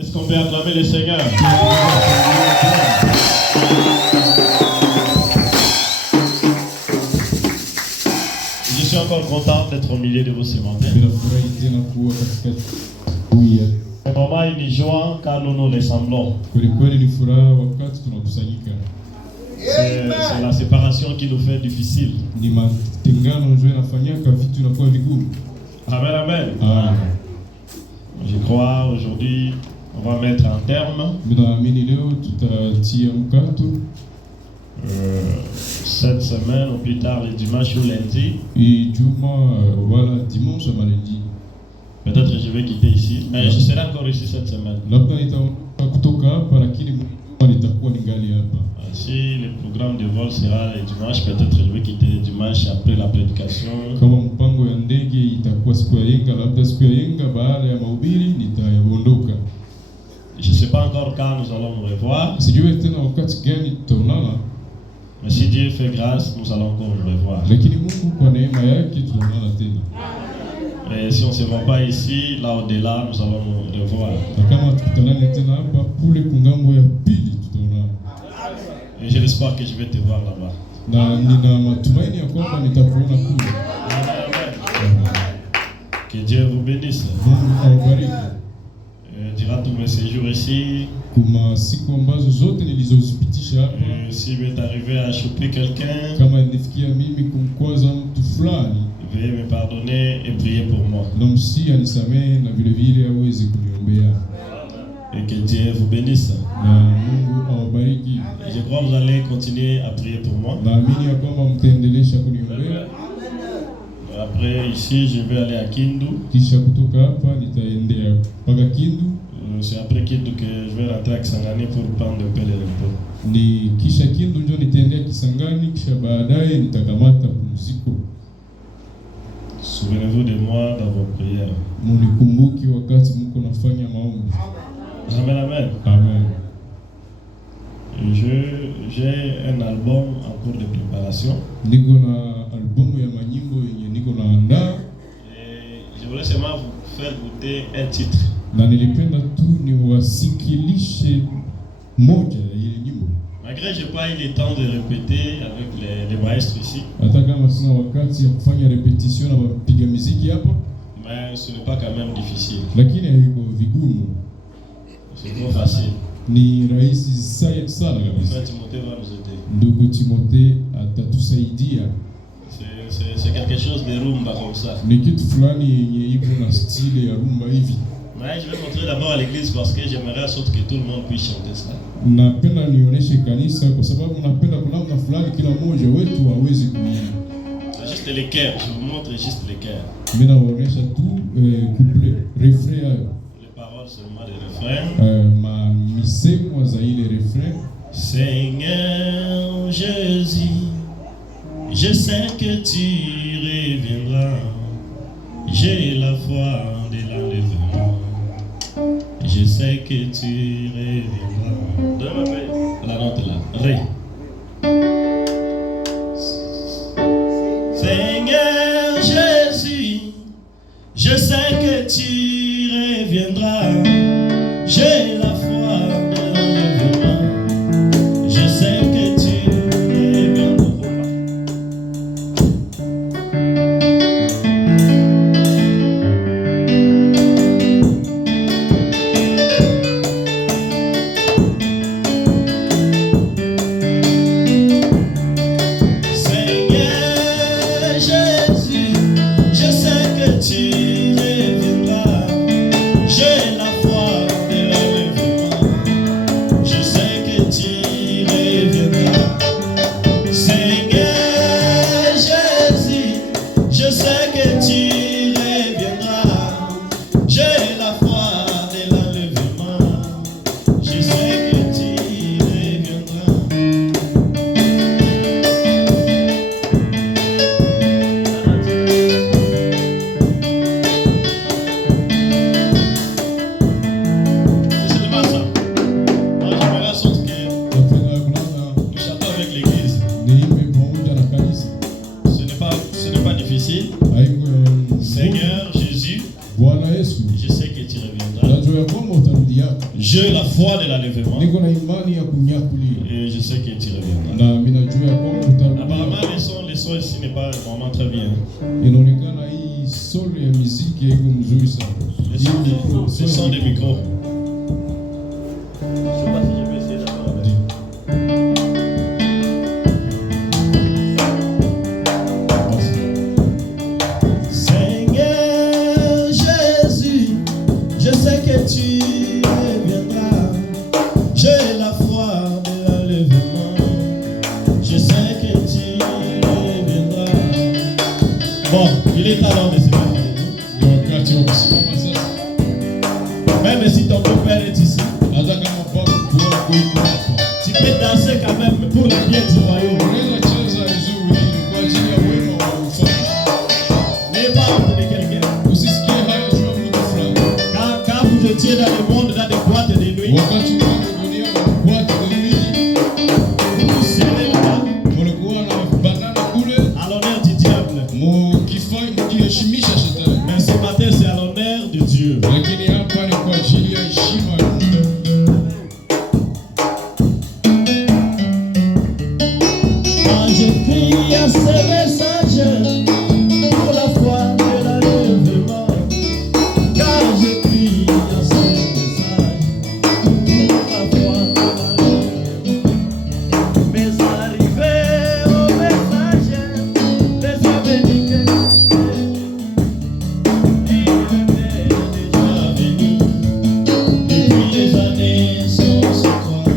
Est-ce qu'on peut acclamer le Seigneur? Je suis encore content d'être au milieu de vous ce matin. C'est vraiment une joie quand nous nous ressemblons. C'est la séparation qui nous fait difficile. Amen, amen. Je crois aujourd'hui on va mettre un terme. Cette semaine ou plus tard le dimanche ou lundi. Peut-être je vais quitter ici, mais je serai encore ici cette semaine. Si le programme de vol sera le dimanche, peut-être je vais quitter le dimanche après la prédication. Je ne sais pas encore quand nous allons nous revoir. Mais si Dieu fait grâce, nous allons encore nous revoir. Et si on ne se voit pas ici, là au-delà, nous allons nous revoir. Et j'ai l'espoir que je vais te voir là-bas. Que Dieu vous bénisse. Durant tous mes séjours ici, s'il m'est arrivé à choper quelqu'un, veuillez me pardonner et prier pour moi. Et que Dieu vous bénisse. Je crois que vous allez continuer à prier pour moi. Après, ici, je vais aller à Kindu. C'est après Kindu que je vais rentrer à Kisangani pour prendre un peu le repos. Souvenez-vous de moi dans vos prières. Amen, amen. Amen. J'ai un album en cours de préparation. Et je voulais seulement vous faire goûter un titre. Malgré que je n'ai pas eu le temps de répéter avec les maîtres ici. Mais ce n'est pas quand même difficile. C'est trop facile. Frère Timothée va nous aider. C'est quelque chose de rumba comme ça. Mais je vais montrer d'abord à l'église parce que j'aimerais en sorte que tout le monde puisse chanter ça. C'est juste les chœurs, je vous montre juste les chœurs. Les paroles seulement des refrains. Seigneur Jésus, je sais que tu reviendras. J'ai la foi de l'enlèvement. Je sais que tu reviendras. Donne-moi la note là. Ré. Seigneur Jésus, je sais que tu reviendras. J'ai la foi de l'enlèvement. Je sais que tu reviendras. Je sais que tu reviendras. J'ai la foi de l'enlèvement. Et je sais que tu reviendras. Apparemment, les sons ici n'est pas vraiment très bien. Le son des micros. Je ne sais pas si je vais essayer d'avoir avec. Seigneur Jésus, je sais que tu reviendras. J'ai la foi de l'enlèvement. Je sais que tu reviendras. Bon, il est temps de se faire. Même si ton père est ici, tu peux danser quand même pour le bien du royaume. N'ayez pas honte de quelqu'un. Quand vous étiez dans le monde, dans des boîtes de nuit, vous serrez le bas à l'honneur du diable. Mais ce matin, c'est à l'honneur de Dieu. Quand je prie à ce message pour la foi de l'enlèvement, quand je prie à ce message pour la foi de l'enlèvement, mais arrivé au message des avenirs, il est déjà venu depuis les années sans se croire.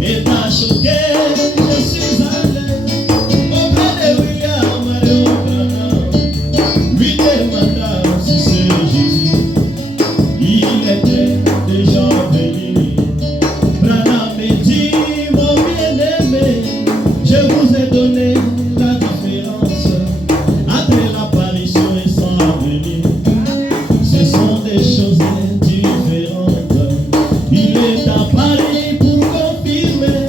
Et t'as choqué, je suis allé auprès de William Mario Branham, lui demanda si c'est Jésus. Il était déjà venu. Branham me dit, mon bien-aimé, je vous ai donné la différence entre l'apparition et son venue. Ce sont des choses différentes. Il est apparu pour confirmer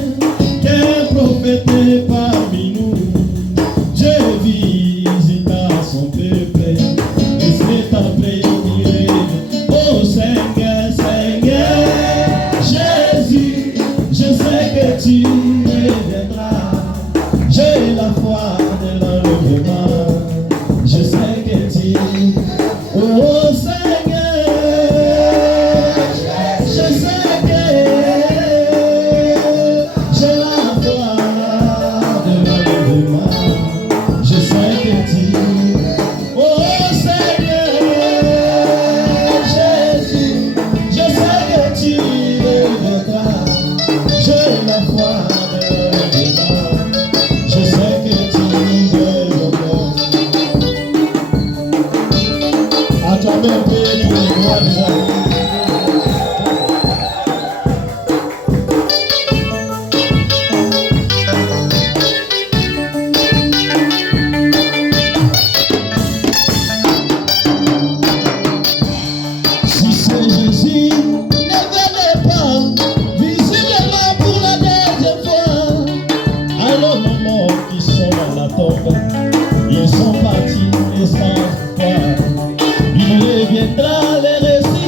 qu'un prophète est parmi nous. Dieu visita son peuple et c'est après qu'il est. Oh Seigneur, Seigneur Jésus, je sais que tu reviendras. J'ai la foi de l'enlèvement. Je sais que tu. Oh Seigneur, je sais que j'ai la foi de l'enlèvement. Je sais que tu. Oh Seigneur Jésus, je sais que tu reviendras. J'ai la foi de l'enlèvement. Je sais que tu reviendras. À toi-même, payer les gloires déjà. Si c'est Jésus, ne venez pas visiblement pour la deuxième fois. Alors nos morts qui sont dans la tombe, ils sont partis et sans foi. Il reviendra les récits.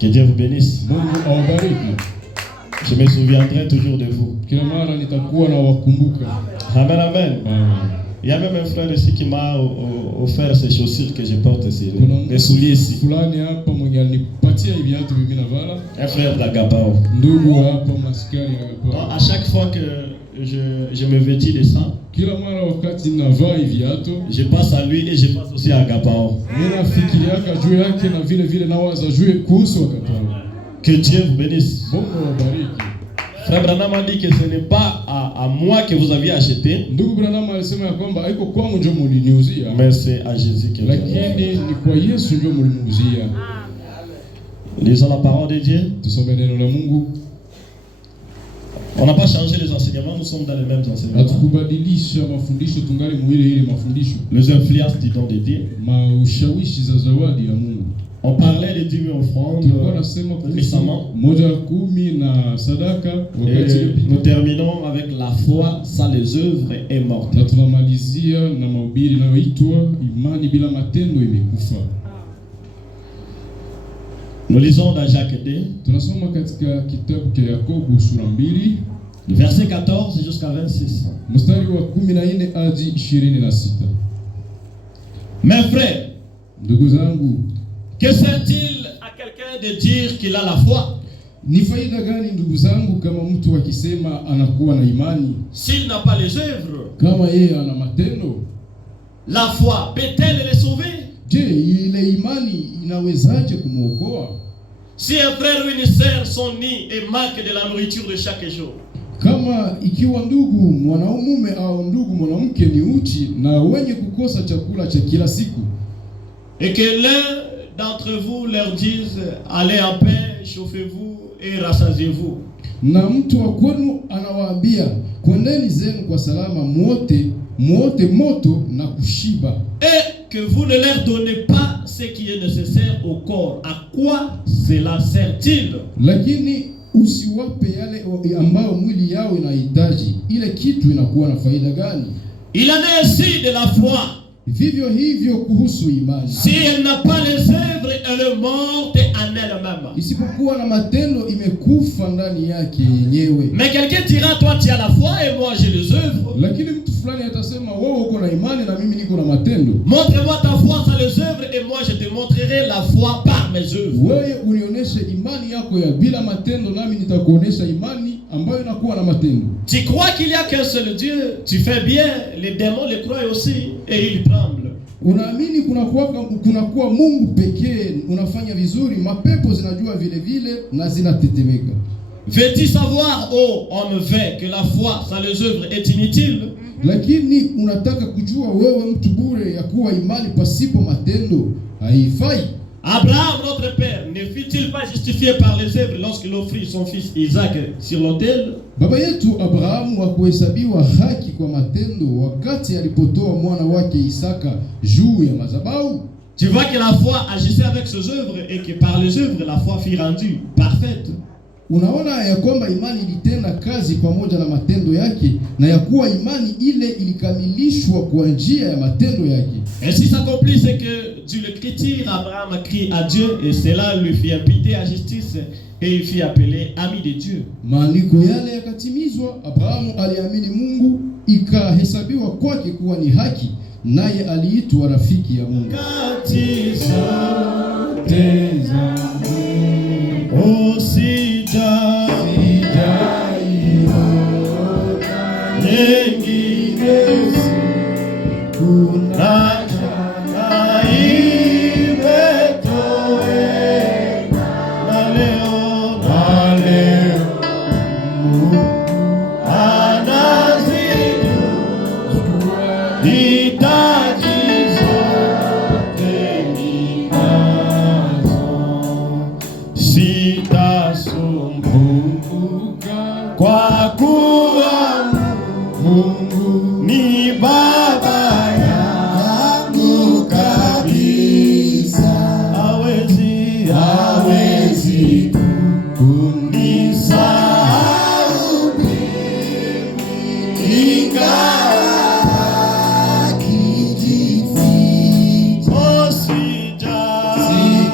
Que Dieu vous bénisse. Je me souviendrai toujours de vous. Amen, amen. Il y a même un frère ici qui m'a offert ces chaussures que je porte ici. Les souliers ici. Un frère d'Agapao. À chaque fois que je me vêtis de ça, je passe à lui et je passe aussi à Agapao. Que Dieu vous bénisse. Frère Branham a dit que ce n'est pas à moi que vous aviez acheté, mais c'est à Jésus que vous avez. Lisons la parole de Dieu. On n'a pas changé les enseignements, nous sommes dans les mêmes enseignements. Les influences du don de Dieu. On parlait des dîmes offrandes récemment. Et nous terminons avec la foi sans les œuvres est morte. Nous lisons dans Jacques 2, verset 14 jusqu'à 26. Mes frères, que sert-il à quelqu'un de dire qu'il a la foi s'il n'a pas les œuvres? La foi peut-elle les sauver? Si un frère ou une sœur sont nés et manquent de la nourriture de chaque jour, kama ikiwa ndugu mwanaume au ndugu mwanamke ni uchi na wenye kukosa chakula cha kila siku, et que l'un d'entre vous leur dise allez en paix, chauffez-vous et rassasiez-vous, na mtu wa kwenu anawaambia kwendeni zenu kwa salama, muote moto na kushiba, et que vous ne leur donnez pas ce qui est nécessaire au corps, à quoi cela sert-il? Lakini usiwape yale ambayo mwili yao inahitaji, ile kitu inakuwa na faida gani? Il en est ainsi de la foi. Vivyo hivyo kuhusu imani. Si elle n'a pas les œuvres, elle est morte en elle-même. Isipokuwa na matendo, imekufa ndani yake yenyewe. Mais quelqu'un dira toi tu as la foi et moi j'ai les œuvres. Lakini mtu fulani atasema wewe uko na imani na mimi niko na matendo. Montre-moi ta foi sans les œuvres et moi je te montrerai la foi par mes œuvres. Wewe unionyeshe imani yako ya bila matendo, nami nitakuonesha imani ambayo inakuwa na matendo. Tu crois qu'il y a qu'un seul Dieu? Tu fais bien, les démons le croient aussi et ils tremblent. Unaamini kunakuwa Mungu pekee, unafanya vizuri, mapepo zinajua vile vile na zinatetemeka. Veux-tu savoir, ô homme vain, que la foi sans les œuvres est inutile? Lakini unataka kujua wewe mtu bure ya kuwa imani pasipo matendo haifai. Abraham, notre père, ne fut-il pas justifié par les œuvres lorsqu'il offrit son fils Isaac sur l'autel? Baba yetu Abrahamu hakuhesabiwa haki kwa matendo wakati alipotoa mwana wake Isaka juu ya madhabahu. Tu vois que la foi agissait avec ses œuvres et que par les œuvres la foi fut rendue parfaite. Unaona ya kwamba imani ilitenda kazi pamoja na matendo yake, na ya kuwa imani ile ilikamilishwa kwa njia ya matendo yake. Ainsi s'accomplit ce que Dieu l'Écriture, Abraham a crié à Dieu et cela lui fit imputer à justice et il fut appelé ami de Dieu. Maandiko yale yakatimizwa. Abrahamu aliamini Mungu, ikahesabiwa kwake kuwa ni haki, naye aliitwa rafiki ya Mungu. Kwa kuwa Mungu ni baba yangu kabisa, hawezi kunisahau ingawa akijificha.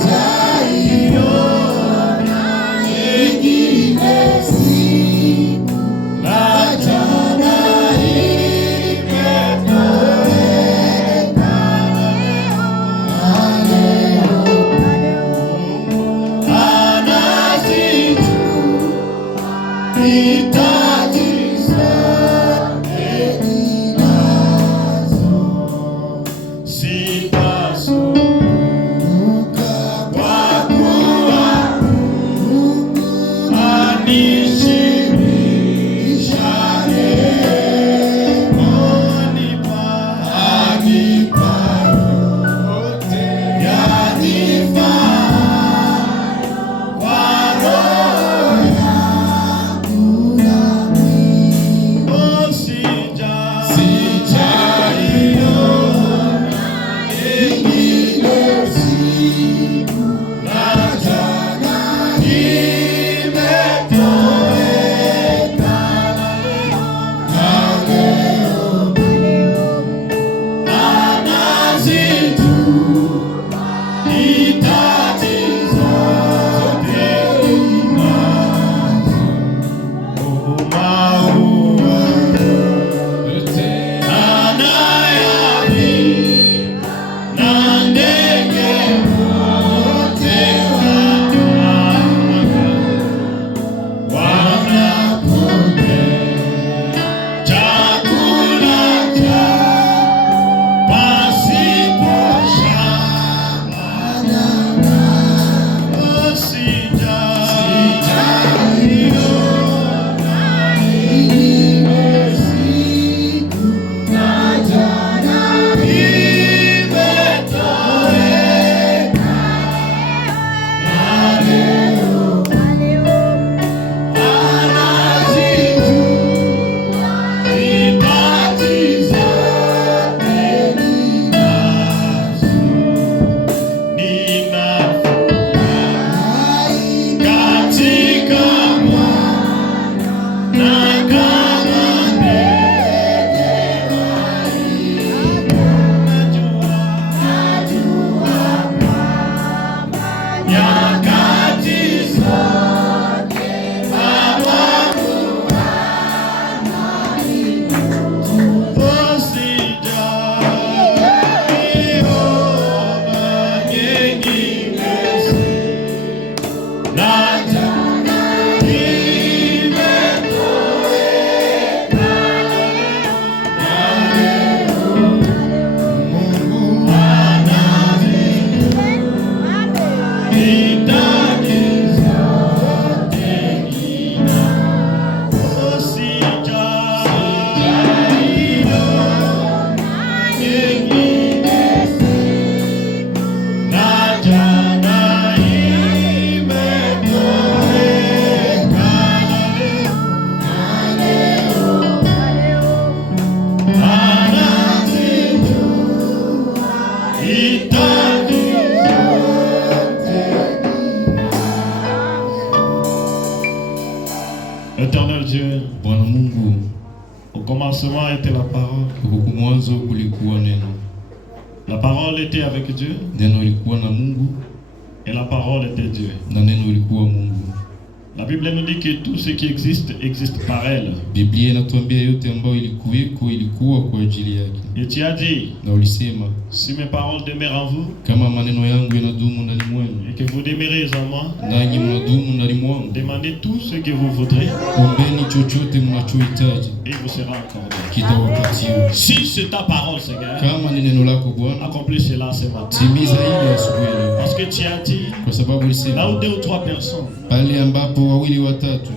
Sijaiona nyingine Éternel Dieu, Bwana Mungu, au commencement était la parole. huko mwanzo kulikuwa neno. La parole était avec Dieu. Neno lilikuwa na Mungu Et la parole était Dieu. na neno lilikuwa Mungu. La Bible nous dit que tout ce qui existe existe par elle. Biblia inatuambia yote ambayo ilikuwa kwa ajili yake. Et tu as dit, na ulisema, si mes paroles demeurent en vous, kama maneno yangu yanadumu ndani mwenu, et que vous demeurez en moi, nanyi mnadumu ndani mwangu, demandez tout ce que vous voudrez, ombeni chochote mnachohitaji, et vous sera accordé. Kitawapatiwa. Si c'est ta parole, Seigneur, kama ni neno lako Bwana, accomplis cela ce matin. timiza hili asubuhi leo. Parce que tu as dit, Kwa sababu ulisema, là où 2 ou 3 personnes pale ambapo wawili watatu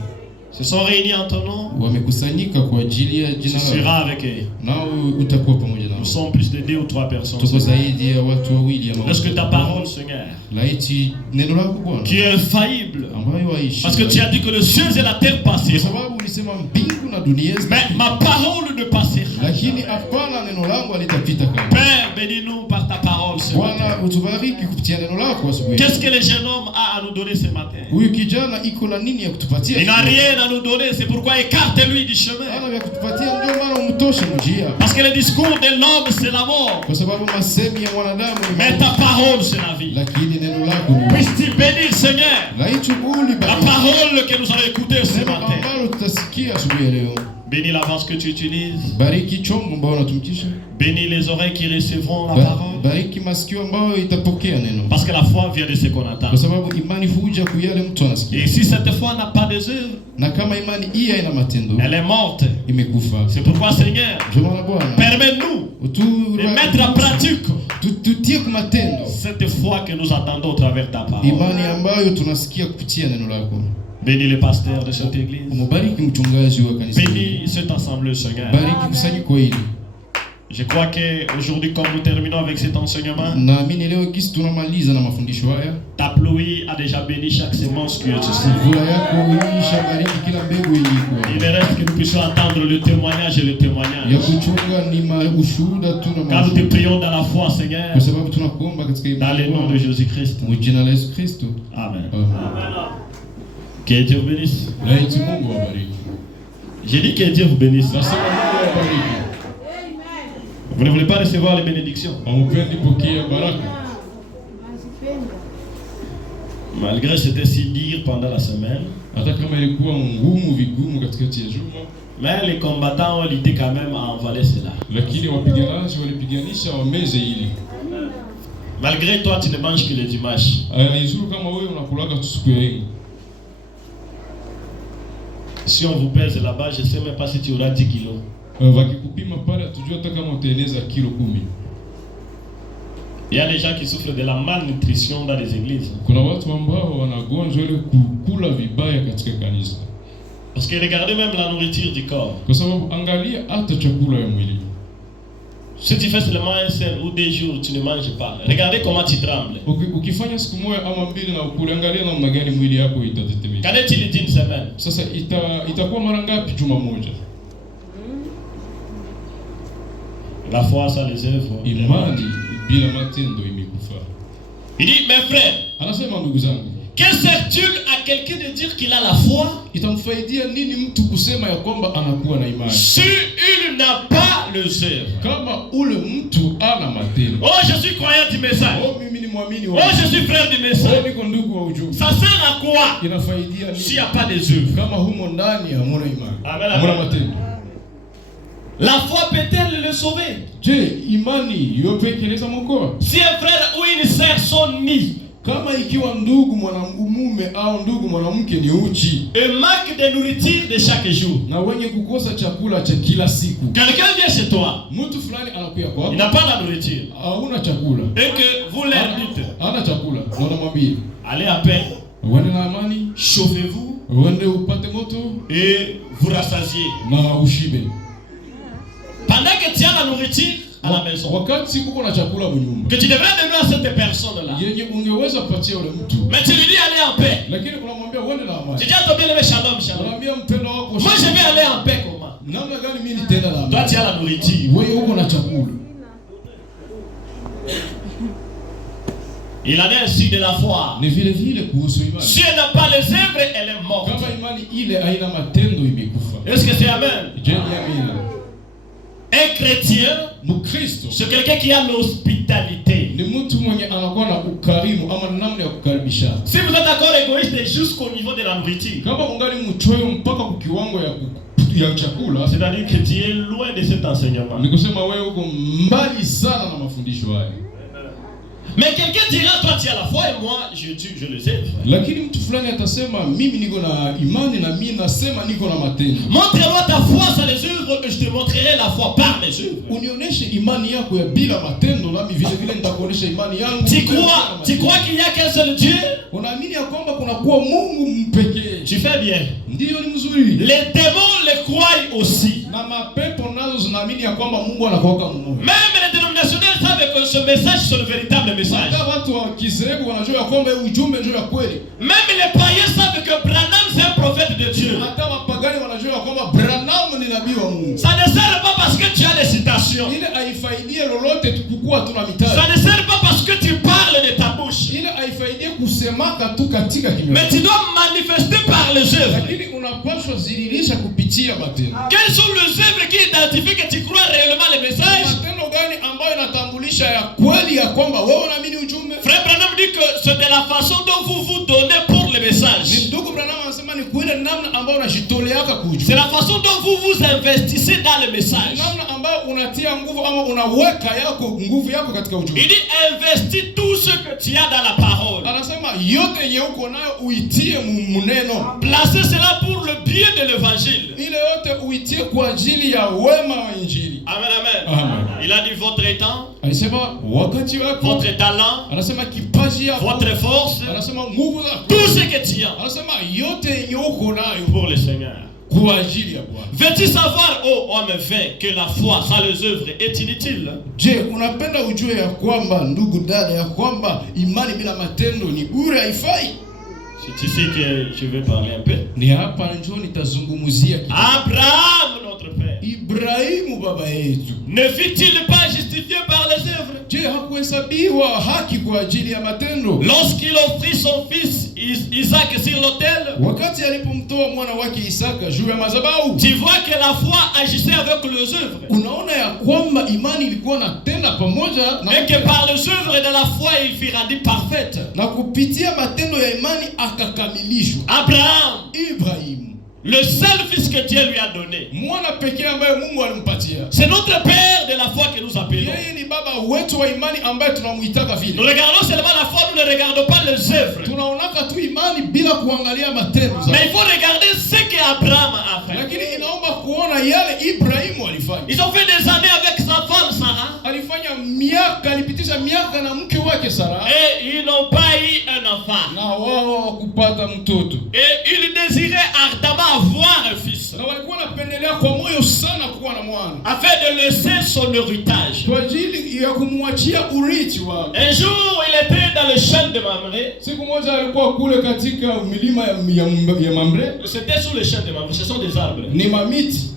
se sont réunis en ton nom, wamekusanyika kwa ajili ya tu jina seras lako, avec eux. nao utakuwa pamoja nao. Nous sommes plus de 2 ou 3 personnes. Tuko zaidi ya watu wawili ama Lorsque ta parole, Seigneur, laiti neno lako Bwana, qui est infaillible, ambayo haishi. parce que tu as dit que le ciel et la terre Kwa passeront, sababu ulisema mbingu na dunia mais ma parole ne passera jamais. lakini hapana neno langu alitapita kama. Père, bénis-nous par ta parole ce matin. Bwana utubariki kupitia neno lako asubuhi. Qu'est-ce que le jeune homme a à nous donner ce matin? Huyu kijana iko na nini ya kutupatia? Il n'a rien à nous donner, c'est pourquoi écarte-lui du chemin. Ana vya kutupatia, ndio maana umtoshe njia. Parce que le discours de l'homme c'est la mort, Kwa sababu masemi ya mwanadamu ni mais ta parole c'est la vie. lakini neno lako ni Puisses-tu bénir, Seigneur, laiti uli la parole que nous allons écouter ce neno matin. ambalo tutasikia asubuhi leo. Bénis l'avance que tu utilises. Bariki chombo ambao unatumikisha. Bénis les oreilles qui recevront la parole. Bariki masikio ambayo itapokea neno. Parce que la foi vient de ce qu'on entend. Kwa sababu imani huja kwa yale mtu anasikia. Et si cette foi n'a pas des œuvres, Na kama imani hii haina matendo, elle est morte. imekufa. C'est pourquoi, Seigneur, Ndio maana Bwana, permets-nous de mettre en pratique tutie kwa matendo cette foi que nous attendons au travers de ta parole. imani ambayo tunasikia kupitia neno lako. Bénis les pasteurs de cette église. Umubariki mchungaji wa kanisa. Bénis cet ensemble, Seigneur. Bariki kusanyiko hili. Je crois qu'aujourd'hui, comme nous terminons avec cet enseignement, Naamini leo kisi tunamaliza na mafundisho haya. ta pluie a déjà béni chaque semence qui est ici. Mvula yako uisha bariki kila mbegu ilikuwa. Il reste que nous puissions entendre le témoignage et le Ya témoignage. kuchunga ni ushuhuda tu na Car nous te mashuhuda. prions dans la foi, Seigneur, Kwa sababu tunakuomba katika dans le nom de Jésus-Christ. Kwa jina la Yesu Kristo. Amen. Amen. Que Dieu vous bénisse. Laiti Mungu awabariki. J'ai dit que Dieu vous bénisse. Nasema Mungu awabariki. Vous ne voulez pas recevoir les bénédictions. Hampendi pokea baraka. Malgré c'était si dur pendant la semaine, Hata kama ilikuwa ngumu vigumu katikati ya juma, mais les combattants ont l'idée quand même à envoler cela. lakini wapiganaji walipiganisha wameze hili. Malgré toi, tu ne manges que le dimanche. Haizuru kama wewe unakulaga tu siku ya Mungu. Si on vous pèse là-bas, je ne sais même pas si tu auras 10 kilos. Wakikupima pale hatujua hata kama utaeneza kilo 10. Il y a des gens qui souffrent de la malnutrition dans les églises. Kuna watu ambao wanagonjwa ile kukula vibaya katika kanisa. Parce que regardez même la nourriture du corps. Kwa sababu angalia hata chakula ya mwili. Si tu fais seulement un seul ou 2 jours, tu ne manges pas. Regardez comment tu trembles. Ukifanya siku moja ama mbili na ukule, angalia namna gani mwili yako itatetemeka. Qu'en est-il d'une semaine? Sasa itakuwa mara ngapi juma moja? La foi sans les œuvres. Imani bila matendo imekufa. Il dit, mes frères, Anasema ndugu zangu, que sert-il à quelqu'un de dire qu'il a la foi itamfaidia nini mtu kusema ya kwamba anakuwa na imani si il n'a pas les œuvres? kama ule mtu ana matendo? Oh, je suis croyant du message. Oh, mimi ni muamini Oh, wa. je suis frère du Oh, message. niko ndugu wa ujumbe. Ça sert à quoi Inafaidia s'il n'y a nini pas des œuvres? kama humo ndani hamuna imani? Amen, Hamuna amen. matendo. La foi peut-elle le sauver? Je, imani yope ikeleza mwokoa? Si un frère ou une sœur sont nus Kama ikiwa ndugu mwanamume au ndugu mwanamke ni uchi et manque de nourriture de chaque jour, na wenye kukosa chakula cha kila siku, quelqu'un vient chez toi, mtu fulani anakuja il kwako, n'a pas la nourriture, hauna chakula, et que vous leur dites, hana chakula, na unamwambia allez à paix, uende na amani, chauffez-vous uende upate moto et vous rassasiez. na ushibe. Pendant que tu as la nourriture à la maison, Wakati uko na chakula mnyumba que tu devrais donner à cette personne-là, yenye ungeweza kupatia ule mtu, mais tu lui dis allez en paix. lakini unamwambia uende na Tu amani. dis à ton bien-aimé shalom, shalom. Unamwambia mpendo wako, Moi je vais aller en paix comment? namna gani mimi nitaenda na Toi amani? tu as la nourriture. Wewe uko na chakula. Il en est ainsi de la foi. Ni vile vile kuhusu imani. Si elle n'a pas les œuvres, elle est morte. Kama imani ile haina matendo imekufa. Est-ce que c'est amen? Je ni amina. Un chrétien, Mkristo c'est quelqu'un qui a l'hospitalité. ni ni mtu mwenye anakuwa na ukarimu ama namna ya kukaribisha. Si vous êtes encore égoïste jusqu'au niveau de la nourriture, kama ungali mchoyo mpaka kwa kiwango ya chakula, c'est-à-dire que tu es loin de cet enseignement. Ni kusema wewe uko mbali sana na mafundisho haya. Mais quelqu'un dira, toi tu as la foi et moi je le sais. Lakini mtu fulani atasema mimi niko na imani na mimi nasema niko na matendo. Montre-moi ta foi sans les œuvres et je te montrerai la foi par mes œuvres. Unionyeshe imani yako ya bila matendo nami vile vile nitakuonyesha imani yangu. Tu crois qu'il y a qu'un seul Dieu? Unaamini ya kwamba kuna kuwa Mungu mpekee? Tu fais bien. Ndio, ni mzuri. Les démons le croient aussi. Na mapepo nazo zinaamini ya kwamba Mungu anakuwa mmoja. Même les dénominationnels savent que ce message c'est le véritable message. Watu wa Kiislamu wanajua ya kwamba ujumbe ndio ya kweli. Même les païens savent que Branham c'est un prophète de Dieu. Hata wapagani wanajua ya kwamba Branham ni nabii wa Mungu. Ça ne sert pas parce que tu as des citations. Ile haifaidie lolote tukukua tuna mitaji. Ça ne sert pas parce que tu parles de ta bouche. Ile haifaidie kusemaka tu katika kinywa. Mais tu dois manifester par les œuvres. Lakini unapaswa zidisha kupitia matendo. Quelles sont les œuvres qui identifient que tu crois réellement le message? Matendo gani ambayo inatambulisha ya kweli ya kwamba wewe unaamini ujumbe? Frère Branham dit que c'est de la façon dont vous vous donnez pour le message. Ndugu Branham anasema ni kuile namna ambayo unajitoleaka kujua. C'est la façon dont vous vous investissez dans le message. Namna ambayo unatia nguvu ama unaweka nguvu yako katika ujumbe. Il dit investis tout ce que tu as dans la parole. Anasema yote yenye uko nayo uitie muneno. Placez cela pour le bien de l'évangile. Ile yote uitie kwa ajili ya wema wa injili. Amen, amen. Amen. Il a dit votre temps, anasema wakati wako, votre talent, anasema kipaji yako, votre force, anasema nguvu zako, tout ce que tu as. anasema yote yenye uko nayo pour le Seigneur. Kwa ajili ya Bwana. Veux-tu savoir, ô homme vain, que la foi sans les œuvres est inutile? Je, unapenda ujue ya kwamba ndugu dada ya kwamba imani bila matendo ni bure, haifai? C'est ici que je vais parler un peu. Ni hapa njoo nitazungumzia kitu. Abraham notre père. Ibrahimu baba yetu. Ne fut-il pas justifié par les œuvres? Je, hakuhesabiwa haki kwa ajili ya matendo lorsqu'il offrit son fils Isaac sur l'autel? Wakati alipomtoa mwana wake Isaka juu ya madhabahu. Tu vois que la foi agissait avec les œuvres. Unaona ya kwamba imani ilikuwa natenda pamoja na et que par les œuvres de la foi il fut rendu parfaite. Na kupitia matendo ya imani akakamilishwa. Abraham, Ibrahim, le seul fils que Dieu lui a donné, mwana pekee ambaye Mungu alimpatia, c'est notre père de la foi que nous appelons. Yeye ni baba wetu wa imani ambaye tunamuitaka vile. Nous regardons seulement la foi, nous ne regardons pas les œuvres. Tunaonaka tu imani bila kuangalia matendo. Mais il faut regarder ce que Abraham a fait. Lakini inaomba kuona yale Ibrahimu alifanya. Ils ont fait des années avec sa femme Sarah. Alifanya miaka, alipitisha miaka na mke wake Sara. Et ils n'ont pas eu un enfant. Na wao hawakupata mtoto. Et ils désiraient ardemment avoir un fils. Na walikuwa wanapendelea kwa moyo sana kuwa na mwana. Afin de laisser son héritage. Kwa ajili ya kumwachia urithi wake. Un jour, il était dans le champ de Mamré. Siku moja alikuwa kule katika milima ya Mamre. C'était sous le champ de Mamré, ce sont des arbres. Ni mamiti.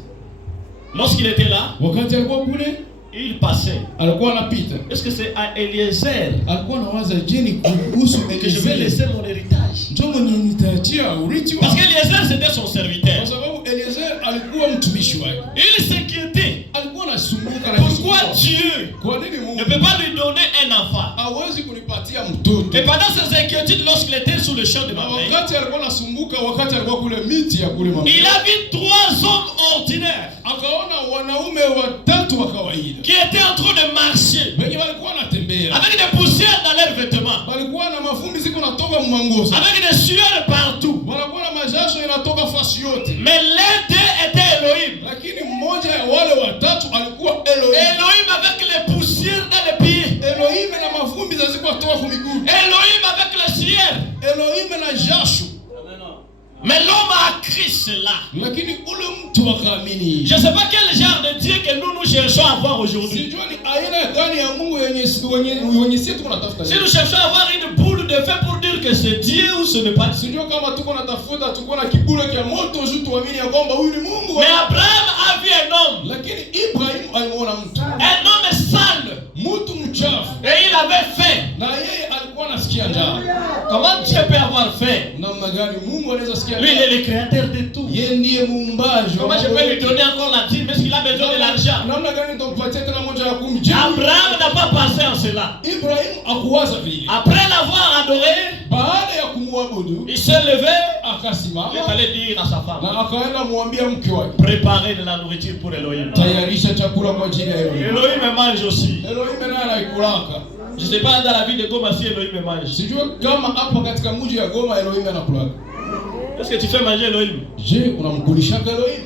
Lorsqu'il était là, wakati alikuwa kule, il passait. Alikuwa anapita. Est-ce que c'est à Eliezer? Alikuwa anawaza jeni kuhusu que je vais laisser mon héritage. Njoo nitaachia urithi parce que Eliezer c'était son serviteur. Kwa sababu Eliezer alikuwa mtumishi wake. Il s'inquiétait. Alikuwa anasumbuka na pourquoi Dieu kwa nini Mungu ne peut pas lui donner un enfant? Hawezi kunipatia mtoto. Et pendant ses inquiétudes, lorsqu'il était sous le champ de Mamré, wakati alikuwa anasumbuka, wakati alikuwa kule miti ya kule Mamré, il a vu 3 hommes ordinaires. Akaona wanaume watatu wa kawaida qui étaient en train de marcher. Wengi walikuwa wanatembea avec des poussières dans leurs vêtements. Walikuwa na mafumbi ziko natoka mmangozi. Avec des sueurs partout. Walikuwa na majasho yanatoka fasi yote. Mais l'un d'eux était Elohim. Lakini mmoja ya wale watatu alikuwa Elohim. Elohim avec les poussières dans les pieds. Elohim na mafumbi zazikuwa toka kwa miguu. Elohim avec les sueurs. Elohim na jasho. Mais l'homme a cru cela. Lakini ule mtu akaamini. Je ne sais pas quel genre de Dieu que nous cherchons à avoir aujourd'hui. Sijui ni aina gani ya Mungu yenye sisi tunatafuta. Si nous cherchons à avoir une boule de feu pour dire que c'est Dieu ou ce n'est pas Dieu. Sijui kama tuko natafuta tuko na kibule cha moto juu tuamini ya kwamba huyu ni Mungu. Mais Abraham a vu un homme. Lakini Ibrahim alimuona mtu. Un homme sale. Mtu mchafu. Et il avait faim. Na yeye alikuwa anasikia njaa. Comment Dieu peut avoir faim? Namna namna gani Mungu anaweza sikia? Lui, il est le créateur de tout. Yeye ndiye muumbaji. Comment je peux lui donner encore la dîme parce qu'il a besoin de l'argent? Namna gani nitampatia tena moja ya 10? Abraham n'a pas pensé en cela. Ibrahim akuwaza vile. Après l'avoir adoré, baada ya kumwabudu, il s'est levé, akasimama, il allait dire à sa femme, na akaenda muambia mke wake, préparer de la nourriture pour Elohim. Tayarisha chakula kwa ajili ya Elohim. Elohim mange aussi. Elohim naye anakulaka. Je sais pas dans la ville de Goma si Elohim mange. Sijui kama hapo katika mji ya Goma Elohim anakulaka. Est-ce que tu fais manger Elohim? Je, unamkulisha Elohim?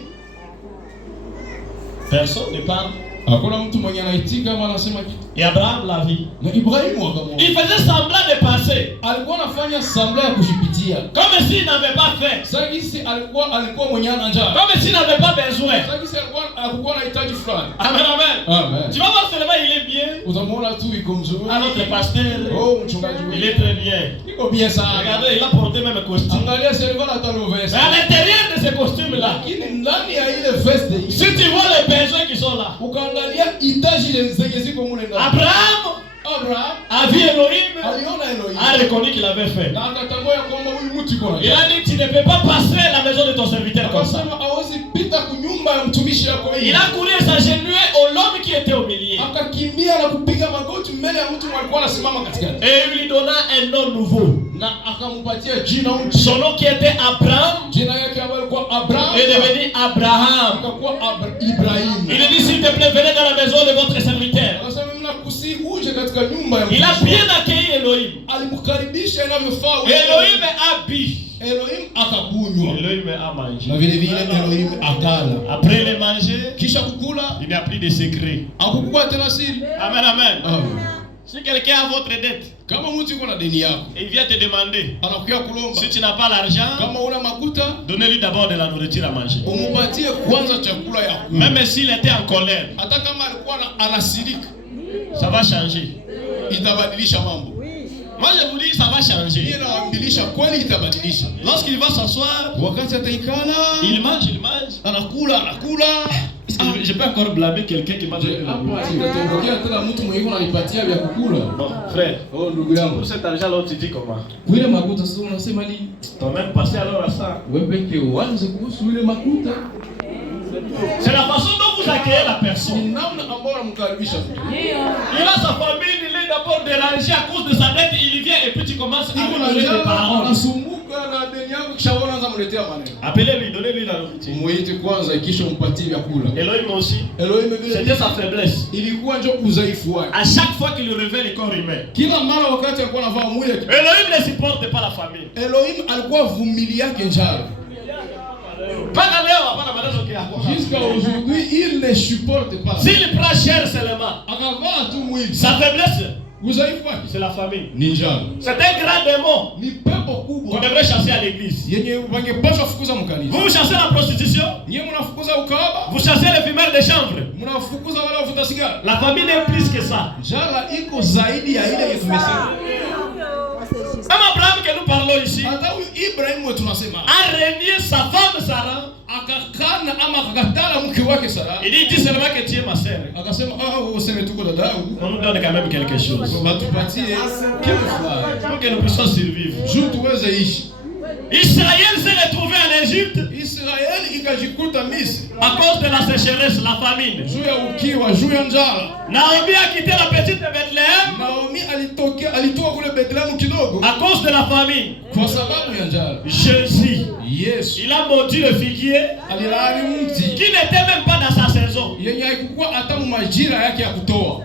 Personne ne parle. Hakuna mtu mwenye anaitika kama anasema kitu. Et Abraham l'a vu. Na Ibrahimu akamwona. Il faisait semblant de penser. Alikuwa anafanya sambla ya kujipitia. Comme s'il n'avait pas fait. Sagisi alikuwa mwenye ana njaa. Comme s'il n'avait pas besoin. Sagisi alikuwa anahitaji fulani. Amen, amen. Amen. Tu vas voir seulement il est bien. Utamwona tu iko mzuri. Ah, notre pasteur. Oh, mchungaji wetu. Il est très bien. Iko bien sana. Regardez, il a porté même un costume. Angalia serikali atalovesa. Mais à l'intérieur de ce costume là, Lakini ndani ya ile veste hii. si tu vois les besoins qui sont là. Ukaangalia hitaji zenye ziko mule ndani. Abraham a vu Elohim, aliona Elohim. a reconnu qu'il avait fait. Na akatambua kwamba huyu mtu iko na. Il a dit tu ne peux pas passer la maison de ton serviteur comme ça. Akasema hawezi pita kunyumba ya mtumishi wako hii. Il a couru et s'agenouillé au l'homme qui était au milieu. Akakimbia na kupiga magoti mbele ya mtu alikuwa anasimama katikati. Et il lui donna un nom nouveau. Na akampatia jina mpya. Son nom qui était Abraham, Jina yake alikuwa Abraham. est devenu Abraham. Akakuwa Ibrahim. Il a dit s'il te plaît venez dans la maison de votre serviteur. Akasema mnakusi uje katika nyumba ya Il a mtumishi. bien accueilli Elohim. Alimkaribisha inavyofaa. Elohim a bu. Elohim akakunywa. Elohim a mangé. Na vile vile Elohim akala. Après le manger, Kisha kukula, il n'y a plus de secret. akukua tena siri. Amen, amen. Amen. Si quelqu'un a votre dette, Kama mtu yuko na deni yako, et il vient te demander, anakuja kulomba. si tu n'as pas l'argent, Kama una makuta, donnez-lui d'abord de la nourriture à manger. umupatie kwanza chakula ya kula. Même s'il était en colère, Hata kama alikuwa anasirika, ça va changer. itabadilisha mambo. Moi je vous dis, ça va changer. Yeye anabadilisha kweli, itabadilisha. Lorsqu'il va s'asseoir, Wakati ataikala, il mange, anakula. Je peux encore blâmer quelqu'un qui mange. Hapo atatokea tena mtu mwenye ananipatia vya kukula. Bon, frère, Oh ndugu yangu. pour cet argent-là, tu dis comment? Kuile makuta sasa unasema nini? T'as même passé alors à ça. Wewe peke uanze kuhusu ile makuta. C'est la façon dont vous accueillez la Ni personne. namna ambayo unamkaribisha. Il a sa famille, il est d'abord dérangé à cause de sa dette, il vient et puis tu commences à lui Iko na donner des njaa, paroles. anasumbuka na deni yako kisha unaanza kumletea maneno. Appelez-lui, donnez-lui la nourriture. Muite kwanza kisha umpatie vyakula. Elohim aussi, Elohim vile c'était sa faiblesse. ilikuwa ndio udhaifu wake. À chaque fois qu'il révèle le corps humain, Kila mara wakati alikuwa anavaa mwili, Elohim ne supporte pas la famille. Elohim alikuwa vumili yake njaa. Mpaka leo hapana maneno yako. Jusqu'à aujourd'hui, il ne supporte pas. S'il prend cher seulement, Akavaa tu mwili. sa faiblesse, Udhaifu wake c'est la famille. ni njaa. C'est un grand démon Ni pepo qu'on kubwa devrait chasser à l'église. yenye wangepaswa fukuza mkanisa. Vous chassez la prostitution, Nyie mnafukuza ukahaba, vous chassez les fumeurs de chambre. mnafukuza wale wavuta sigara. La famille est plus que ça. Njala iko zaidi ya ile yetu tumesema. Même Abraham que nous parlons ici Hata huyu Ibrahimu tunasema a renié sa femme Sarah. akakana ama akakatala mke wake Sara. Il dit seulement que tu es ma sœur. Akasema wewe useme tuko dada yangu. On nous donne quand même quelque chose Batupatie kitu fulani. pour que nous puissions survivre. Juu tuweze ishi. Israël s'est retrouvé en Égypte Israeli ikajikuta Misri. à cause de la sécheresse, la famine. Juu ya ukiwa, juu ya njala. Naomi a quitté la petite Bethléem Naomi alitoka kule Bethlehem kidogo à cause de la famine. kwa sababu ya njala. Jésus, Yesu il a maudit le figuier alilaani mti qui n'était même pas dans sa saison. yenye haikuwa hata majira yake ya kutoa.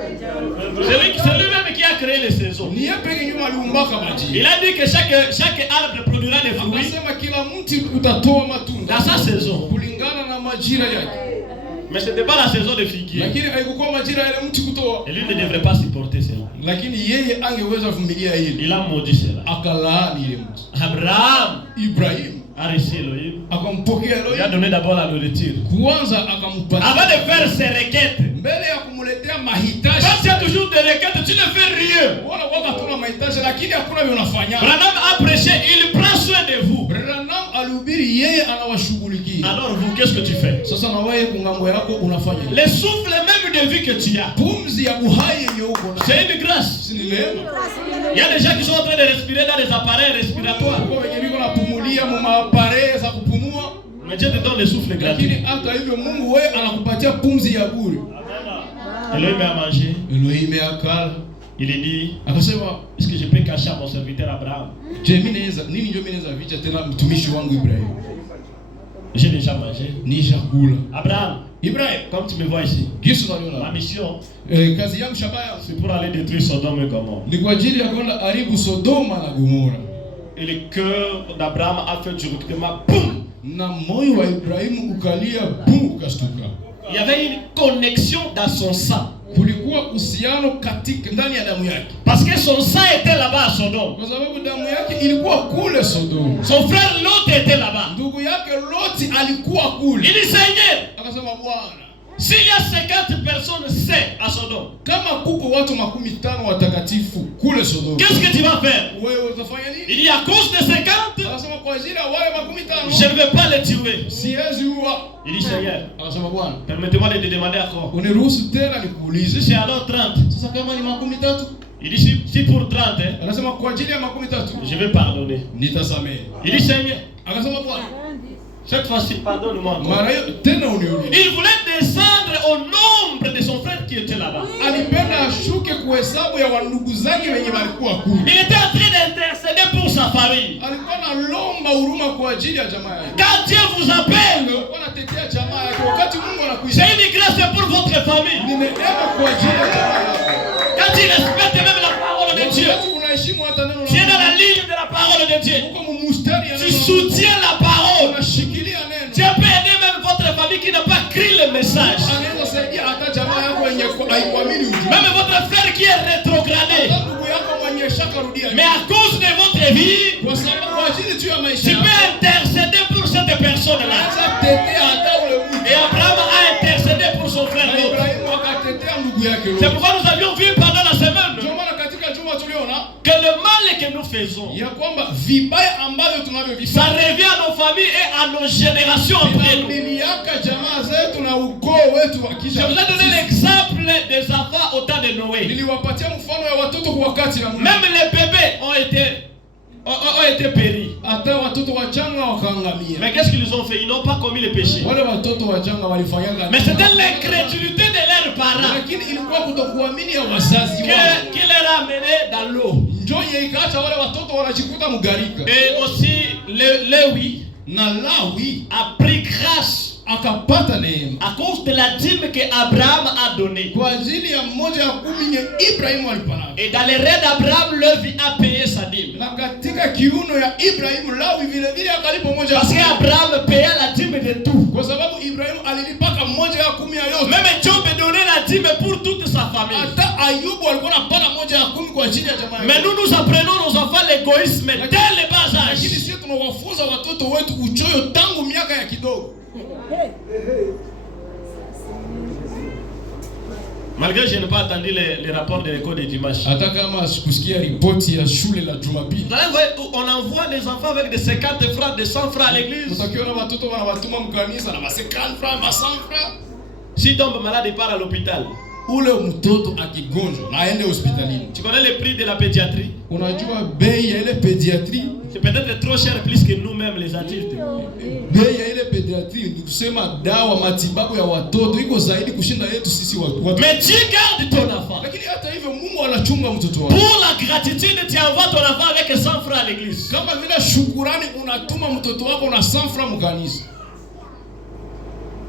C'est lui-même qui a créé les saisons. Ni yeye pekee nyuma aliumbaka majira. Il a dit que chaque arbre produira des fruits Akasema kila mti utatoa matunda dans sa saison. kulingana na majira yake. Mais ce n'était pas la saison de figuier. Lakini haikuwa majira yale mti kutoa. Et lui ne devrait pas supporter cela. Lakini yeye angeweza kuvumilia hili. Il a maudit cela. Akalaani ile mti. Abraham Ibrahim a reçu Elohim. akampokea Il a Elohim. donné d'abord la nourriture. Kwanza akampatia. Avant de faire ses requêtes. Mbele ya kumletea mahitaji. Quand tu as toujours des requêtes, tu ne fais rien. Wala waka tuna mahitaji lakini hakuna vile unafanya. Branham a prêché, il prend soin de vous. Branham alihubiri, yeye anawashughulikia. Alors vous, qu'est-ce que tu fais? Sasa na wewe kungambo yako unafanya nini? Le souffle même souffle de vie que tu as, pumzi ya uhai yenye uko na, c'est une grâce. si ni neema. Il y a des gens qui sont en train de respirer dans des appareils respiratoires. Kwa wenye biko napumulia mu maapare za kupumua, Mais Dieu te donne le souffle gratuit. lakini hata hivyo Mungu wewe anakupatia pumzi ya bure. Elohim a mangé. Elohim akala. Il est dit, Akasema, est-ce que je peux cacher à mon serviteur Abraham? je minaweza nini ndio minaweza vicha tena mtumishi wangu Ibrahim? J'ai déjà mangé. Ni chakula. Abraham, Ibrahim, comme tu me vois ici, Yesu ma aliona. mission, Kazi yangu shabaya c'est pour aller détruire Sodome et Gomorrhe. ni kwa ajili ya kwenda haribu Sodoma na Gomora. Et le cœur d'Abraham a fait directement boum. Na moyo wa Ibrahimu ukalia boum ukastuka. Il y avait une connexion dans son sang. Kulikuwa uhusiano katika ndani ya damu yake. Parce que son sang était là-bas à Sodome. Kwa sababu damu yake ilikuwa kule Sodoma. Son frère Lot était là-bas. Ndugu yake Loti alikuwa kule. Il dit, Seigneur, Akasema Bwana, s'il y a 50 personnes saintes à Sodome, kama kuko watu 50 watakatifu kule Sodoma, qu'est-ce que tu vas faire? wewe utafanya nini? Il dit, à cause de 50, Akasema kwa ajili ya wale je 50 ne vais pas les tuer. siwezi uwa. Il dit, Seigneur, Akasema Bwana, permettez-moi de te demander encore. uniruhusu tena Si nikuulize. c'est alors 30, Sasa kama ni 30, il dit, si pour 30, hein, anasema kwa ajili ya 30 je vais pardonner. nitasamehe. Il dit, Seigneur, Akasema Bwana, cette fois-ci, pardonne-moi encore. mara hiyo tena uniulize. Il voulait descendre au nombre de son frère qui était là-bas. Alipenda ashuke kuhesabu ya wandugu zake wenye walikuwa kule. Il était en train d'intercéder pour sa famille. Alikuwa analomba huruma kwa ajili ya jamaa yake. Quand Dieu vous appelle, Alikuwa anatetea jamaa yake wakati Mungu anakuita. c'est une grâce pour votre famille. Ni neema kwa ajili ya jamaa yako. Quand il respecte même la parole de Dieu, Wakati unaheshimu hata neno tu es dans la la ligne de la parole de Dieu. Mungu. Uko mustari ya Tu neno. soutiens la parole. Unashikilia neno. Tu peux aider même votre famille qui n'a pas crié le message. Anaweza saidia hata jamaa yako yenye haikuamini ujumbe. Même votre frère qui est rétrogradé. Hata ndugu yako mwenye shaka rudia. Mais à cause de votre vie, Kwa sababu kwa ajili tu ya maisha tu yako. peux intercéder pour cette personne-là. Anaweza tetea hata ule mtu. Et Abraham a intercédé pour son frère Na Lot. Ibrahimu akatetea ndugu yake C'est Lot. pourquoi nous avions vu pendant la Ndio semaine maana katika juma tuliona que le mal que nous faisons, ya kwamba vibaya ambavyo ça tunavyovifanya revient à nos familles et à nos générations après nous. vinarudiliaka jamaa zetu na ukoo wetu wa Je kisha. vous ai donné l'exemple des enfants au temps de Noé. Niliwapatia mfano ya watoto kwa wakati na Mungu. Même les bébés ont été péris. Hata watoto wachanga wakaangamia. Mais qu'est-ce qu'ils ont fait? Ils n'ont pas commis le péché. Wale watoto wachanga walifanyanga. Mais c'était l'incrédulité de leurs parents Lakini ilikuwa kutokuamini ya wazazi wao. qui les a amenés dans l'eau. Njoo ikaacha wale watoto wanajikuta mgarika. Et aussi, Léwi Na Lawi a pris grâce akapata neema à cause de la dîme que Abraham a donnée. kwa ajili ya mmoja ya 10 yenye Ibrahimu alipana. Et dans les rêves d'Abraham, Lévi a payé sa dîme. Na katika kiuno ya Ibrahimu Lawi vile vile akalipa moja. Parce qu'Abraham payait la dîme de tout. Kwa sababu Ibrahimu alilipaka moja ya 10 ya yote. Même Job donnait la dîme pour toute sa famille. Hata Ayubu alikuwa anapana moja ya 10 kwa ajili ya jamaa yake. Mais nous apprenons nos enfants l'égoïsme dès le bas Lakini âge. sisi tunawafunza watoto wetu uchoyo tangu miaka ya kidogo. Malgré que je n'ai pas entendu les rapports de l'école de dimanche. Hata kama sikusikia ripoti ya shule la Jumapili. Vous allez voir, on envoie les enfants avec des 50 francs, des 100 francs à l'église. Mtakiona watoto wanawatuma mkanisa na 50 francs, 100 francs. S'il tombe malade, il part à l'hôpital. Ule mtoto akigonjwa na aende hospitalini. Tu connais le prix de la pédiatrie? Unajua bei ya ile pediatrie? C'est peut-être trop cher plus que nous-mêmes les adultes. Bei ya ile pediatrie ni kusema dawa matibabu ya watoto iko zaidi kushinda yetu sisi watu. Mais Dieu garde ton enfant. Lakini hata hivyo Mungu anachunga mtoto wako. Pour la gratitude, tu envoies ton enfant avec 100 francs à l'église. Kama vile shukurani unatuma mtoto wako na 100 francs mkanisa.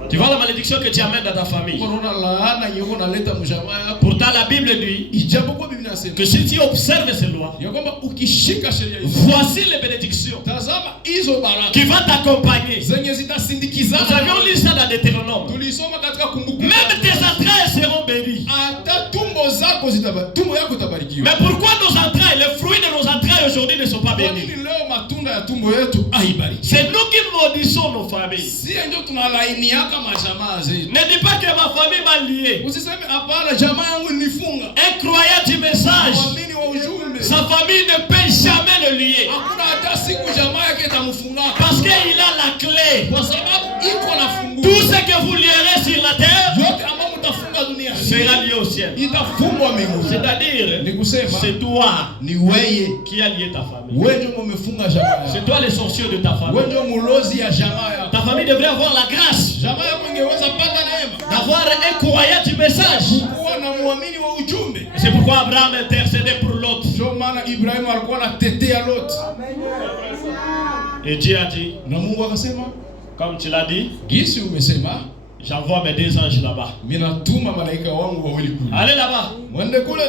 Tu vois la malédiction que tu amènes dans ta famille. Unaona laana yako naleta mjamaa yako. Pourtant la Bible dit Ijapokuwa Biblia inasema que si tu observes ces lois, ya kwamba ukishika sheria hizo, voici les bénédictions tazama hizo baraka qui vont t'accompagner. zenye zitasindikizana. Nous avions lu ça dans Deutéronome. Tulisoma katika kumbukumbu. Même tes entrailles seront bénies. Hata tumbo zako tumbo yako itabarikiwa. Mais pourquoi nos entrailles, les fruits de nos entrailles aujourd'hui ne sont pas Kwa bénis? nini leo matunda ya tumbo yetu haibariki? C'est nous qui maudissons nos familles. Si ndio tunalainiaka majamaa zetu. Ne dis pas que ma famille m'a lié. Usiseme hapana, jamaa yangu nilifunga. Un croyant du message, Muamini wa ujumbe. sa famille ne peut jamais le lier. Hakuna hata siku jamaa yake itamfunga. Parce qu'il a la clé. Kwa sababu iko na funguo. Tout ce que vous lierez sur la terre Yote ambao mtafunga dunia itafungwa mbinguni. C'est-à-dire, c'est toi ni wewe qui a lié ta famille. wewe ndio umefunga jamaa. C'est toi le sorcier de ta famille. Wewe ndio mulozi ya jamaa yako. Ta famille devrait avoir la grâce Jamaa yako ingeweza pata neema d'avoir un croyant du message. kuwa na muamini wa ujumbe. C'est pourquoi Abraham intercédait pour l'autre. Ndio maana Ibrahim alikuwa anatetea Lot. Et Dieu a dit, Na Mungu akasema, comme tu l'as dit, gisi umesema, j'envoie mes 2 anges là-bas. mimi natuma malaika wangu wawili kule. Allez là-bas, Mwende kule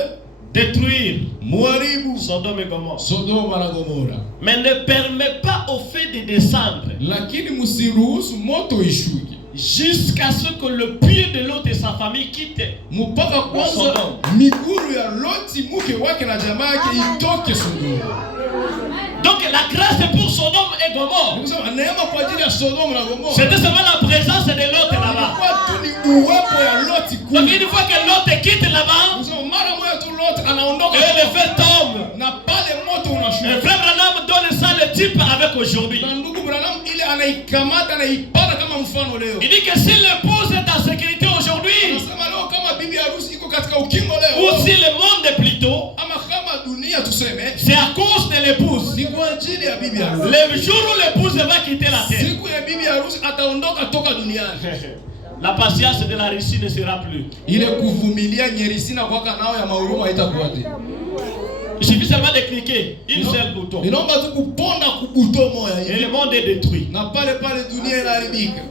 détruire muharibu Sodome et Gomorrhe. Sodoma na Gomora. Mais ne permets pas au feu de descendre Lakini msiruhusu moto ishuke jusqu'à ce que le pied de l'autre et sa famille quittent. mpaka kwanza Sodoma. miguru ya Loti mke wake na jamaa yake itoke Sodoma. Donc la grâce est pour Sodome et Gomorre. Nikusema neema kwa ajili ya Sodoma na Gomora. C'était seulement la présence de l'autre là-bas. Kwa tu ni uwepo ya Loti kule. Donc une fois que l'autre quitte là-bas, Nikusema mara moja tu Loti anaondoka et le feu tombe. na pale moto Le unashuka. frère Branham donne ça le type avec aujourd'hui. Na ndugu Branham ile anaikamata na ipata kama mfano leo. Il dit que si l'épouse est en sécurité aujourd'hui, Anasema leo kama bibi harusi iko katika ukingo leo, ou si le monde est plutôt, ama kama dunia tuseme, c'est à cause de l'épouse. ni kwa ajili ya bibi harusi. Le jour où l'épouse va quitter la terre, Siku ya bibi harusi ataondoka toka duniani. la patience de la Russie ne sera plus. Ile kuvumilia nyerisina kwaka nao ya mahuruma haitakuwa tena. Il suffit seulement de cliquer une seule bouton. Inaomba tu kuponda kubuto moja Et hivi. le monde est détruit. Na pale pale dunia inaharibika.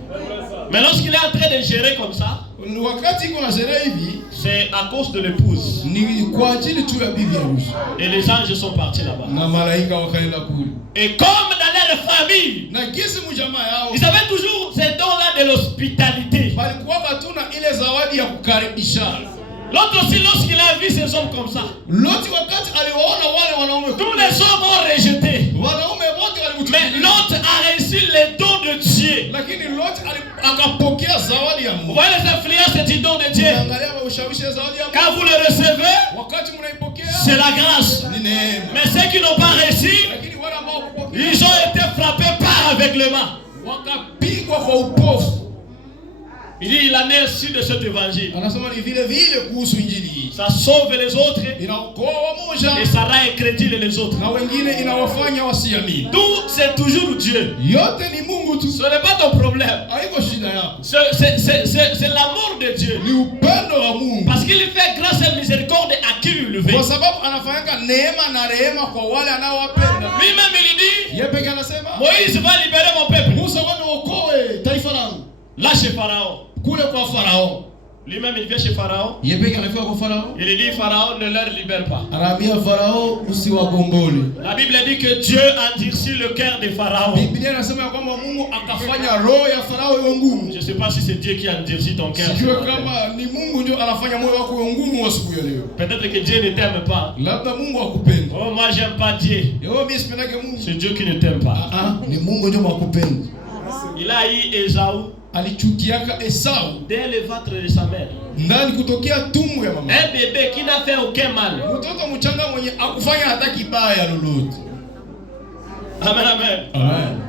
Mais lorsqu'il est en train de gérer comme ça, Wakati iko na sherehe hivi, c'est à cause de l'épouse. ni kwa ajili tu ya bibi harusi. Et les anges sont partis là-bas. Na malaika wakaenda kule. Et comme dans leur famille, Na kisi mjamaa yao, ils avaient toujours ces dons-là de l'hospitalité. balikuwa tuna ile zawadi ya kukaribisha. L'autre aussi, lorsqu'il a vu ces hommes comme ça, Loti wakati aliwaona wale wanaume, tous les hommes ont rejeté. wanaume wote Mais walimchukia. l'autre a reçu les dons de Dieu. Lakini Loti akapokea zawadi ya Vous Mungu. voyez les influences du don de Dieu. Angalia ushawishi ya zawadi ya Mungu. Quand vous le recevez, Wakati mnaipokea, c'est la grâce. ni neema. Mais ceux qui n'ont pas reçu, Lakini wale ambao kupokea, ils ont été frappés par aveuglement. wakapigwa kwa upofu. Il dit, il en est issu de cet évangile. Anasema ni vile vile kuhusu injili hii. Ça sauve les autres Inaokoa wamoja et ça rend incrédule les autres. na wengine inawafanya wasiamini. Tout, c'est toujours Dieu. Yote ni Mungu tu. Ce n'est pas ton problème. Haiko shida yako. C'est l'amour de Dieu. Ni upendo wa Mungu. Parce qu'il fait grâce et miséricorde à qui il le veut. Kwa sababu anafanyaka neema na rehema kwa wale anaowapenda. Lui-même, il dit, Yeye pekee anasema, Moïse va libérer mon peuple. Musa wanaokoe taifa langu. Là chez Pharaon. Kule kwa Farao. Lui-même, il vient chez Pharaon. Yeye pekee anafika kwa Farao. Il dit, Pharaon ne leur libère pas. Anaambia Farao usiwagombole. La Bible dit que Dieu endurcit le cœur de Pharaon. Biblia inasema kwamba Mungu akafanya roho ya Farao iwe ngumu. Je ne sais pas si c'est Dieu qui endurcit ton cœur. Sijue kama ni Mungu ndio anafanya moyo wako uwe ngumu siku ya leo. Peut-être que Dieu ne t'aime pas. Labda Mungu akupenda. Oh, moi, j'aime pas Dieu. Yeye mimi sipendake Mungu. C'est Dieu qui ne t'aime pas. Ni Mungu ndio makupenda. Il a eu Esaü Alichukiaka Esau dès le ventre de sa mère. ndani kutokea tumbo ya mama. Un bébé qui n'a fait aucun mal. Mtoto mchanga mwenye akufanya hata kibaya lolote. Amen, amen. Amen.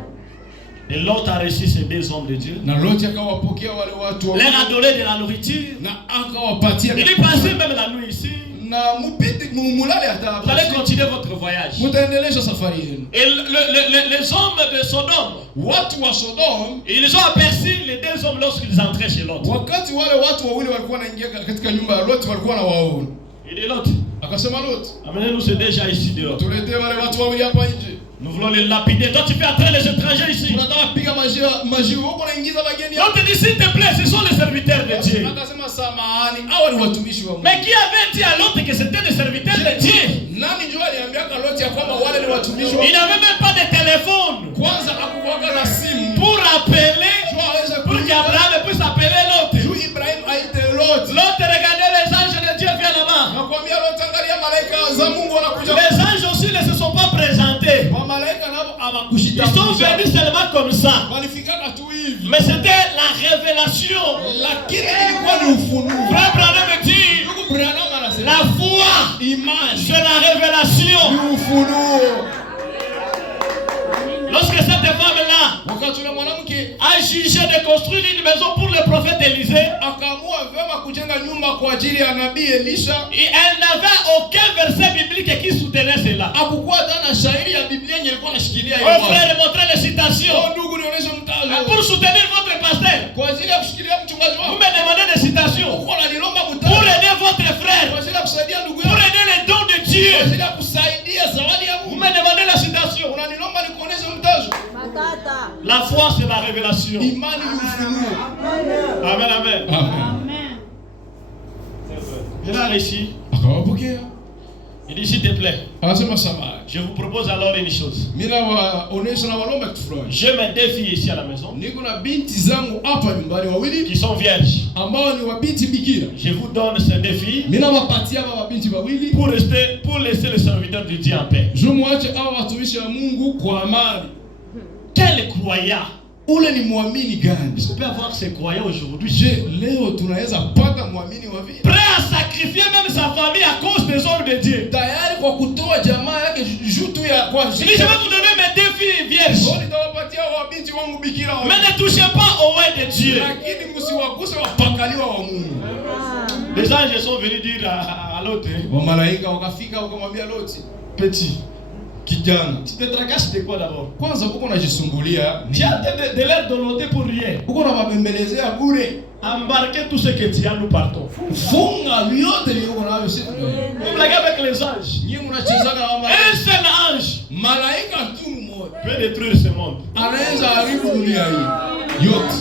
Et l'autre a reçu ces 2 hommes de Dieu. Na Loti akawapokea wale watu wa Leur a donné de la nourriture. na akawapatia. Il est passé même la nuit ici. Na mpite mulale hata Vous allez continuer votre voyage. mtaendelesha safari yenu. Et les hommes de Sodome, Watu wa Sodom ils ont aperçu les 2 hommes lorsqu'ils entraient chez l'autre. wakati wale watu wawili walikuwa wanaingia katika nyumba ya Lot walikuwa na waona. Il dit l'autre, Akasema Lot, amenez-nous ces 2 gens ici dehors. tuletee wale watu wawili hapa nje. Nous voulons les lapider. Toi, tu fais entrer les étrangers ici. Tunataka piga maji huko naingiza wageni hapa. L'autre dit, s'il te plaît, ce sont les serviteurs de Dieu. Akasema samahani, hawa ni watumishi wa Mungu. Mais qui avait dit à l'autre que c'était des serviteurs de Dieu? Nani ndio aliambia Lot ya kwamba wale ni watumishi wa Il n'avait même pas de téléphone kwanza akuwaka na simu pour appeler, pour pour qu'Abraham puisse appeler l'autre. Ibrahim aite Lot. L'autre regardait les anges de Dieu viennent là-bas. Nakwambia Lot, angalia malaika za Mungu wanakuja. Les anges aussi ne se sont pas présentés. Malaika nao Ils sont venus seulement comme ça. walifika tu hivi. Mais c'était la révélation. Lakini ilikuwa ni ufunuo. Frère Branham dit, Ndugu Branham anasema la foi, imani c'est la révélation. ni ufunuo. Lorsque cette femme-là wakati ule mwanamke a jugé de construire une maison pour le prophète Élisée, akaamua vyema kujenga nyumba kwa ajili ya nabii Elisha, et elle n'avait aucun verset biblique qui soutenait cela. hakukuwa hata shairi ya Biblia yenye ilikuwa inashikilia hiyo. Oh frère, montrez les citations. Ndugu, nionyeshe mtazo. Pour soutenir votre pasteur, Kwa ajili ya kushikilia mchungaji wako. vous me demandez des citations. Uko unanilomba mtazo. Pour aider votre frère, Kwa ajili ya kusaidia ndugu pour yako. aider les dons de Dieu, Kwa ajili ya kusaidia zawadi ya vous Mungu. me demandez la citation. Unanilomba nikuoneshe mtazo. La foi, c'est la révélation. Imani ni ufunuo. Amen, amen. Amen. Il a réussi. Akawapokea. Il dit, s'il te plaît, Anasema samahani. je vous propose alors une chose. Mimi nawaonesha na walomba kitu fulani. J'ai mes 2 filles ici à la maison Niko na binti zangu hapa nyumbani wawili qui sont vierges. ambao ni wabinti bikira. Je vous donne ces 2 filles Mimi nawapatia hapa mabinti wawili pour laisser le serviteur de Dieu en paix. je muache hao watumishi wa Mungu kwa amani. Quel croyant Ule ni muamini gani? on peut avoir ces croyants aujourd'hui? Je, leo tunaweza pata muamini wa vile Prêt à sacrifier même sa famille à cause des hommes de Dieu. tayari kwa kutoa jamaa yake juu tu ya kwa Je dis, je vais vous donner mes 2 filles vierges. nitawapatia wabinti wangu bikira Mais ne touchez pas au word de Dieu. lakini msiwaguse wapakaliwa wa Mungu. Les anges sont venus dire à l'autre, Wa malaika wakafika wakamwambia Loti, petit kijana, tu te tracasses de quoi d'abord? kwanza uko unajisumbulia, Tu as de l'air donné pour rien. uko unabembelezea bure. Embarquez tout ce que tu as, nous partons. Funga vyote vile uko navyo sisi. Vous blaguez avec les anges. Nyinyi mnachezaga na Un malaika. seul ange Malaika tu mmoja peut détruire ce monde. anaweza haribu dunia hii yote.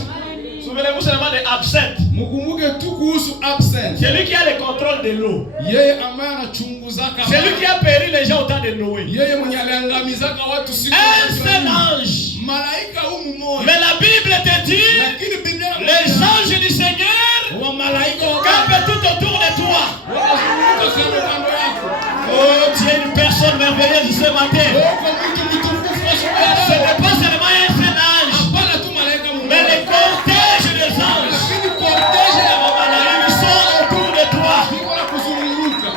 Souvenez-vous seulement de absinthe. Mkumbuke tu kuhusu absence. C'est lui qui a le contrôle de l'eau. Yeye ambaye anachunguzaka. C'est lui qui a péri les gens au temps de Noé. Yeye mwenye aliangamizaka watu siku Un seul ange. malaika huyu mmoja. Mais la Bible te dit, Lakini Biblia les anges du Seigneur wa malaika campent tout autour de toi. wakazunguka kando yako. Oh, tu es une personne merveilleuse ce matin. Uko mtu mtukufu Ce asubuhi. n'est pas seulement un seul ange, Hapana tu malaika mais le mmoja. cortège des anges. Lakini cortege ya Ils sont autour de toi. Niko na kuzunguka.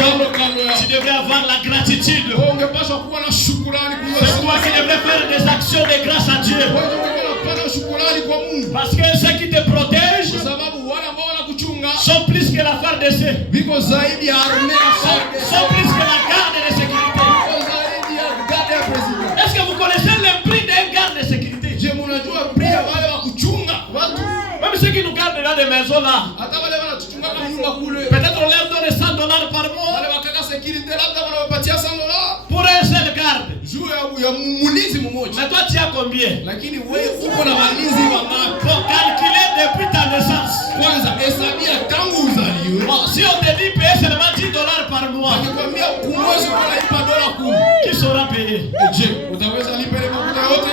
Kando kando yako. Tu devrais avoir la gratitude. Ungepaswa kuwa na shukrani kwa C'est toi qui devrais faire des actions de grâce à Dieu. wewe unapata shukrani kwa Mungu. Parce que ceux qui te protègent Kwa sababu wale ambao wanakuchunga sont plus que la FARDC, viko zaidi ya armée ya FARDC. sont plus que la garde de sécurité. Viko zaidi ya garde ya president. Est-ce que vous connaissez le prix d'un garde de sécurité? Je mnajua pia wale wa kuchunga watu Même ceux qui nous gardent dans des maisons là, hata wale wanatuchunga kama nyumba kule. peut-être on leur donne $100 par mois Wale wakaka security labda wanawapatia $100 pour un seul garde. juu ya mlinzi mmoja. Mais toi tu as combien? Lakini wewe uko na walinzi wangapi? Faut calculer depuis ta naissance. Kwanza hesabia tangu uzaliwe. Bon, si on te dit payer seulement $10 par mois, Akikwambia kumwezi unalipa $10. qui saura payer? Je, utaweza lipa ile makuta yote?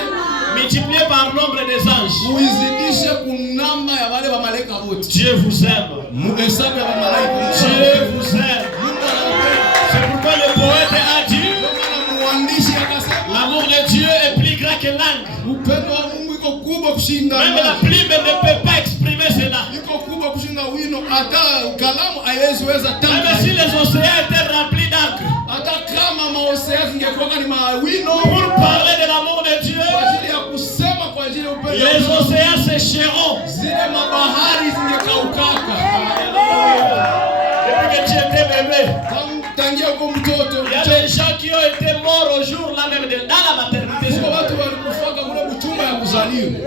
Multiplié par nombre des anges. Uizidishe kunamba ya wale wa malaika wote. Dieu vous aime. Muhesabu ya malaika. Dieu vous aime. Mungu anawapenda. C'est pourquoi le poète a dit, Ndio maana muandishi akasema l'amour de Dieu est plus grand que langue. upendo wa Mungu iko kubwa kushinda Même la maji. plume ne peut pas exprimer cela. Iko kubwa kushinda wino, hata kalamu haiwezi weza Même tamka. si les océans étaient remplis d'encre, Hata kama maosea zingekuwa ni mawino pour parler de l'amour de Dieu, kwa ajili ya kusema kwa ajili ya upendo wa les Mungu, océans sécheront. zile mabahari zingekaukaka. Depuis que tu étais bébé, Tangia uko mtoto, il y a des gens qui ont été morts au jour là même dans la maternité. kuna watu walikufaga mule mchumba ya kuzaliwa.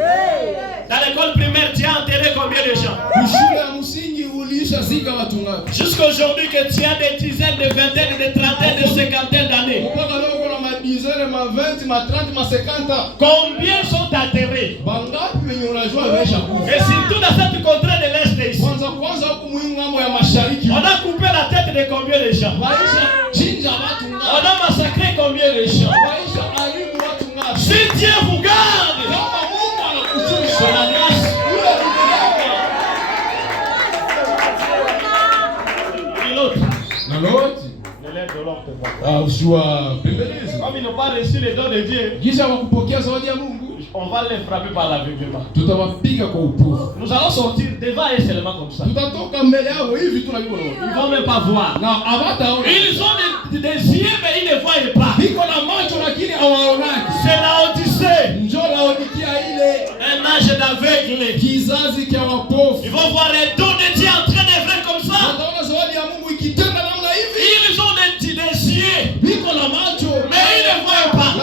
Dans l'école primaire, tu as enterré combien de gens? Shule ya msingi uliisha zika watu ngapi? Jusqu'aujourd'hui que tu as des dizaines, de vingtaines, de trentaines, de cinquantaines d'années. Mpaka leo kuna madizaine, ma 20, ma 30, ma 50. Combien sont enterrés? Bangapi wenye unajua wamesha kufa? Et surtout dans cette contrée de l'Est ici, Kwanza huku mwingambo ya mashariki. on a coupé la tête de combien de gens? Waisha chinja watu On ngapi? a massacré combien de gens? Waisha haribu watu ngapi? Si Dieu vous garde, Kama Mungu anakuchunga, c'est la grâce. yule ndiye. Et l'autre, Na loti. de l'aide de l'autre. Usiwa pembelezi. Comme ils n'ont pas reçu les dons de Dieu, Kisha wakupokea zawadi ya Mungu, on va les frapper par l'aveuglement. tutawapiga kwa upofu. Nous allons sortir devant eux seulement comme ça. Tutatoka mbele yao hivi tunajua. Ils vont même pas voir. Na hawataona. Ils ont des yeux mais ils ne voient pas. Biko na macho lakini hawaonaki. C'est la Odyssée. Njoo Un âge d'aveugle. Ils vont voir les dons de Dieu en train d'œuvrer comme ça. Ils ont des yeux, mais ils ne voient pas.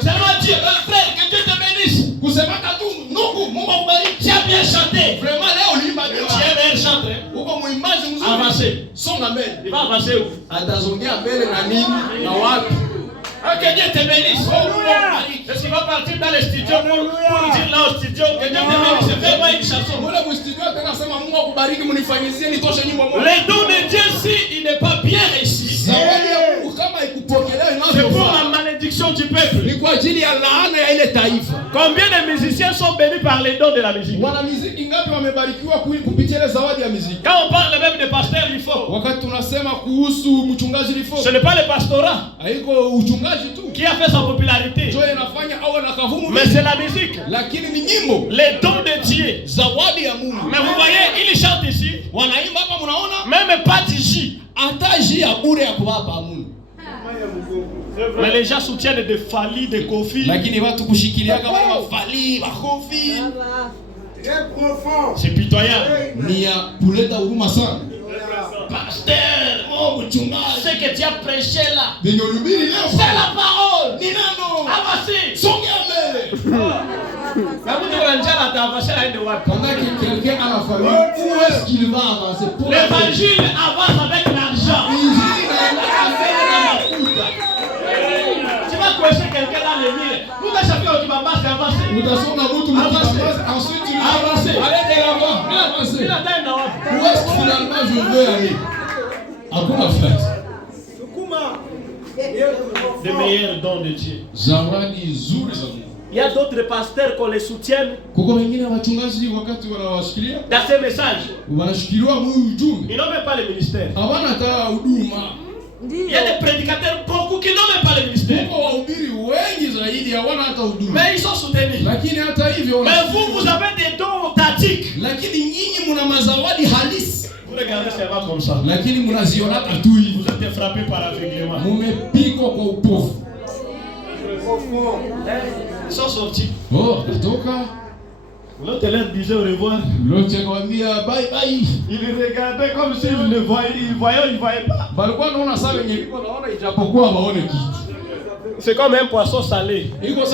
Seulement Dieu, frère, que Dieu te bénisse. Tu as bien chanté. Tu as bien chanté. Avancer. Il va avancer où? Que Dieu te bénisse. Est-ce qu'il va partir dans les studios pour dire là au studio que Dieu te bénisse? Fais-moi une chanson. Les dons de Dieu, si il n'est pas bien réussi, c'est pour la malédiction du peuple. Combien de musiciens sont bénis par les dons de la musique? Quand on parle même de pasteur, il faut. Ce n'est pas le pastorat qui a fait sa popularité, mais c'est la musique, les dons de Dieu. Mais vous voyez, il chante ici, même pas d'ici. Mais les gens soutiennent des Fali, des Kofi. C'est pitoyable. Pasteur, ce que tu as prêché là, c'est la parole. L'évangile avance avec l'argent. Tu vas coincer quelqu'un dans les villes. Nous t'as chacun qui va avancer. Avancer. Allez de l'avant. Où est-ce que finalement je veux aller? À quoi la phrase? Les meilleurs dons de Dieu. Il y a d'autres pasteurs qu'on les soutienne dans ces messages. Ils n'ont même pas le ministère. Il y a des prédicateurs beaucoup qui n'ont même pas le ministère. Mais ils sont soutenus. Mais vous avez des dons tactiques. Vous regardez seulement comme ça. Vous êtes frappé par l'aveuglement. Ils sont sortis. L'autre leur disait au revoir. Il regardait comme s'il ne voyait, il voyait pas. C'est comme un poisson salé. Peut-être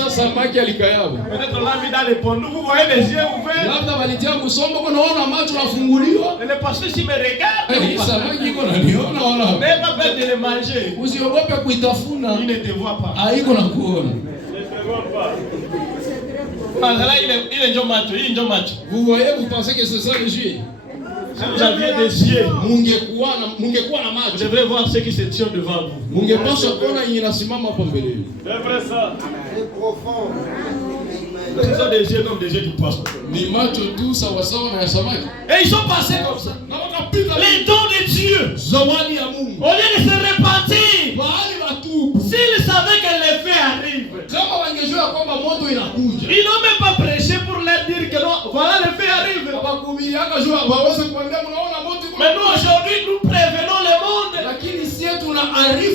on l'a mis dans les ponts. Vous voyez les yeux ouverts. Et le pasteur s'il me regarde. Même pas peur de le manger. Il ne te voit pas. Là, il est déjà macho. Vous voyez, vous pensez que c'est ça les yeux? Si vous aviez des yeux, vous devrez voir ce qui se tient devant vous. C'est vrai ça. C'est profond. Ils ont des yeux comme des yeux du poisson. Et ils sont passés comme ça. Les dons de Dieu, au lieu de se repentir, s'ils savaient que les faits arrivent, ils n'ont même pas prêché pour leur dire que non, voilà les faits arrivent. Mais nous aujourd'hui, nous prévenons le monde.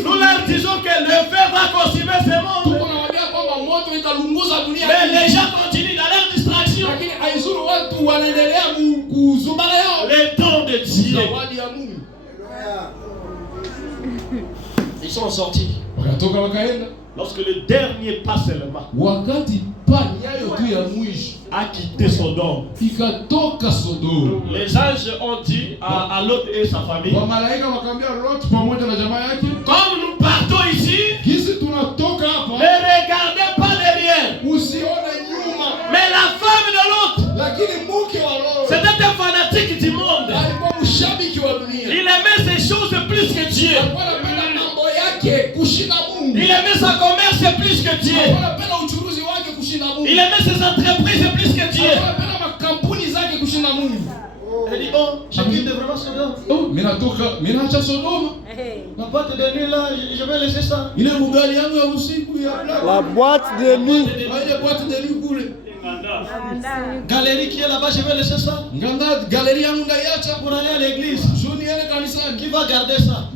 Nous leur disons que le feu va consumer ce monde. Mais les gens continuent dans leur distraction. Les dons de Dieu. Ils sont sortis. Lorsque le dernier pas seulement a quitté Sodome, les anges ont dit à Lot et sa famille, comme nous partons ici, ne regardez pas derrière. Mais la femme de Lot, c'était un fanatique du monde. Il aimait ces choses plus que Dieu. Il aimait sa commerce plus que Dieu. Il aimait ses entreprises plus que Dieu. Il dit, oh, je quitte vraiment Sodome. La boîte de nuit là, je vais laisser ça. La boîte de nuit. Galerie qui est là-bas, je vais laisser ça. Pour aller à l'église. Qui va garder ça?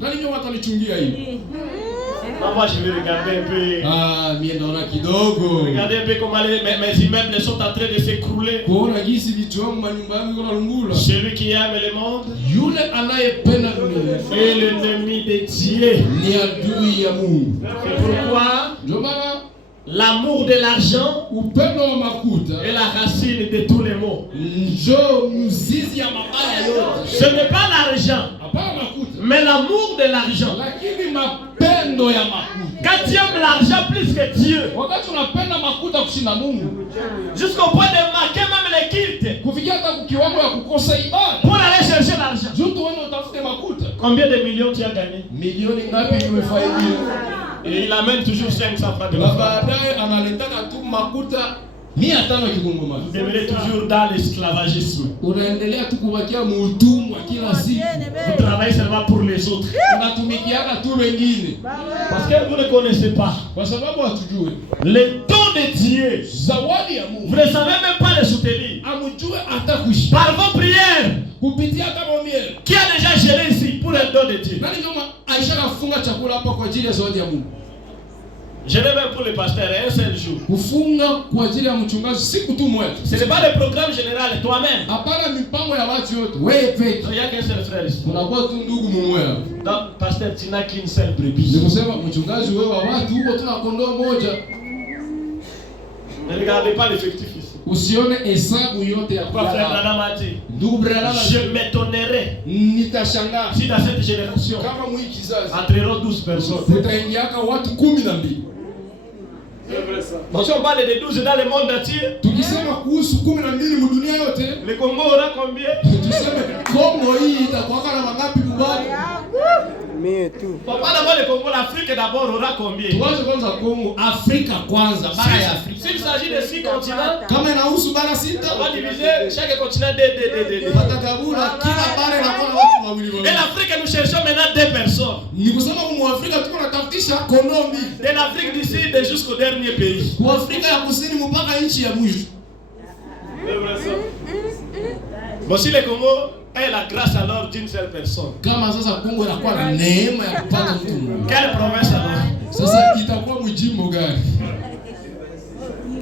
Moi, je vais regarder un peu. Ah, mie naona kidogo. Regardez un peu comment mes immeubles sont en train de s'écrouler. Kuona jinsi vitu vyangu manyumba yangu iko nalungula. Celui qui aime le monde Yule anayependa dunia est l'ennemi de Dieu. ni adui ya Mungu. C'est pourquoi Ndio maana l'amour de l'argent upendo wa makuta est la racine de tous les maux. njo mzizi ya mabaya yote. Ce n'est pas l'argent, Hapana makuta, mais l'amour de l'argent. lakini mapendo ya makuta. Quand tu aimes l'argent plus que Dieu, Wakati unapenda makuta kushinda Mungu, jusqu'au point de marquer même les cultes kufikia hata kiwango ya kukosa ibada, pour aller chercher l'argent. juu tuone utafute makuta. Combien de millions tu as gagné? Milioni ngapi umefaidia? Et il amène toujours 500 francs de Na l'offre. baadaye analetaka tu makuta 500 kikongomani. Vous demeurez toujours dans l'esclavagisme. Unaendelea tu kubakia muutumwa kila siku. Vous travaillez seulement pour les autres. Unatumikiana tu wengine Parce que vous ne connaissez pas kwa sababu hatujui les dons de Dieu. zawadi ya Vous Mungu. ne savez même pas les soutenir. Amujue hata kuishi Par vos prières, kupitia kama miele. qui a déjà géré ici pour un don de Dieu? Nani kama Aisha kafunga chakula hapa kwa ajili ya zawadi ya Mungu? Géré même pour le pasteur un seul jour. Kufunga kwa ajili ya mchungaji siku tu moja. Ce n'est pas le programme général, toi-même. Hapana mipango ya watu yote. Wewe peke. Il n'y a qu'un seul frère ici. Unakuwa tu ndugu mmoja. Donc, pasteur, tu n'as qu'une seule brebis. Ni kusema mchungaji wewe wa watu huko tuna kondoo moja. Ne regardez pas l'effectif ici. Usione hesabu yote ya Quoi, frère kwa Branham a dit? ndugu Branham. Je m'étonnerais Nitashangaa si dans cette génération kama mwiki kizazi entreront 12 personnes. kutaingiaka watu 12. Donc, si on parle de 12 dans le monde entier, Tukisema kuhusu 12 mudunia yote, le Congo aura combien? tuseme Kongo hii itakuwa na mangapi kubali? Mais tout. Pas d'abord le Congo, l'Afrique d'abord aura combien? Tuanze kwanza Kongo, Afrika kwanza, bara ya Afrika. S'il s'agit de 6 continents, Kama inahusu bara sita, on va diviser chaque continent de. watakabula kila bara inakuwa na watu wawili Et wawili. l'Afrique, nous cherchons maintenant 2 personnes. Ni kusema mu Afrika tuko natafutisha kondoo mbili. De l'Afrique du Sud jusqu'au dernier pays. Kwa Afrika ya Kusini mpaka nchi ya mwisho. Bon, si le Congo est la grâce alors d'une seule personne, Kama sasa Kongo inakuwa na neema ya kupata mtu mmoja. quelle province alors? Sasa itakuwa mjimbo gani?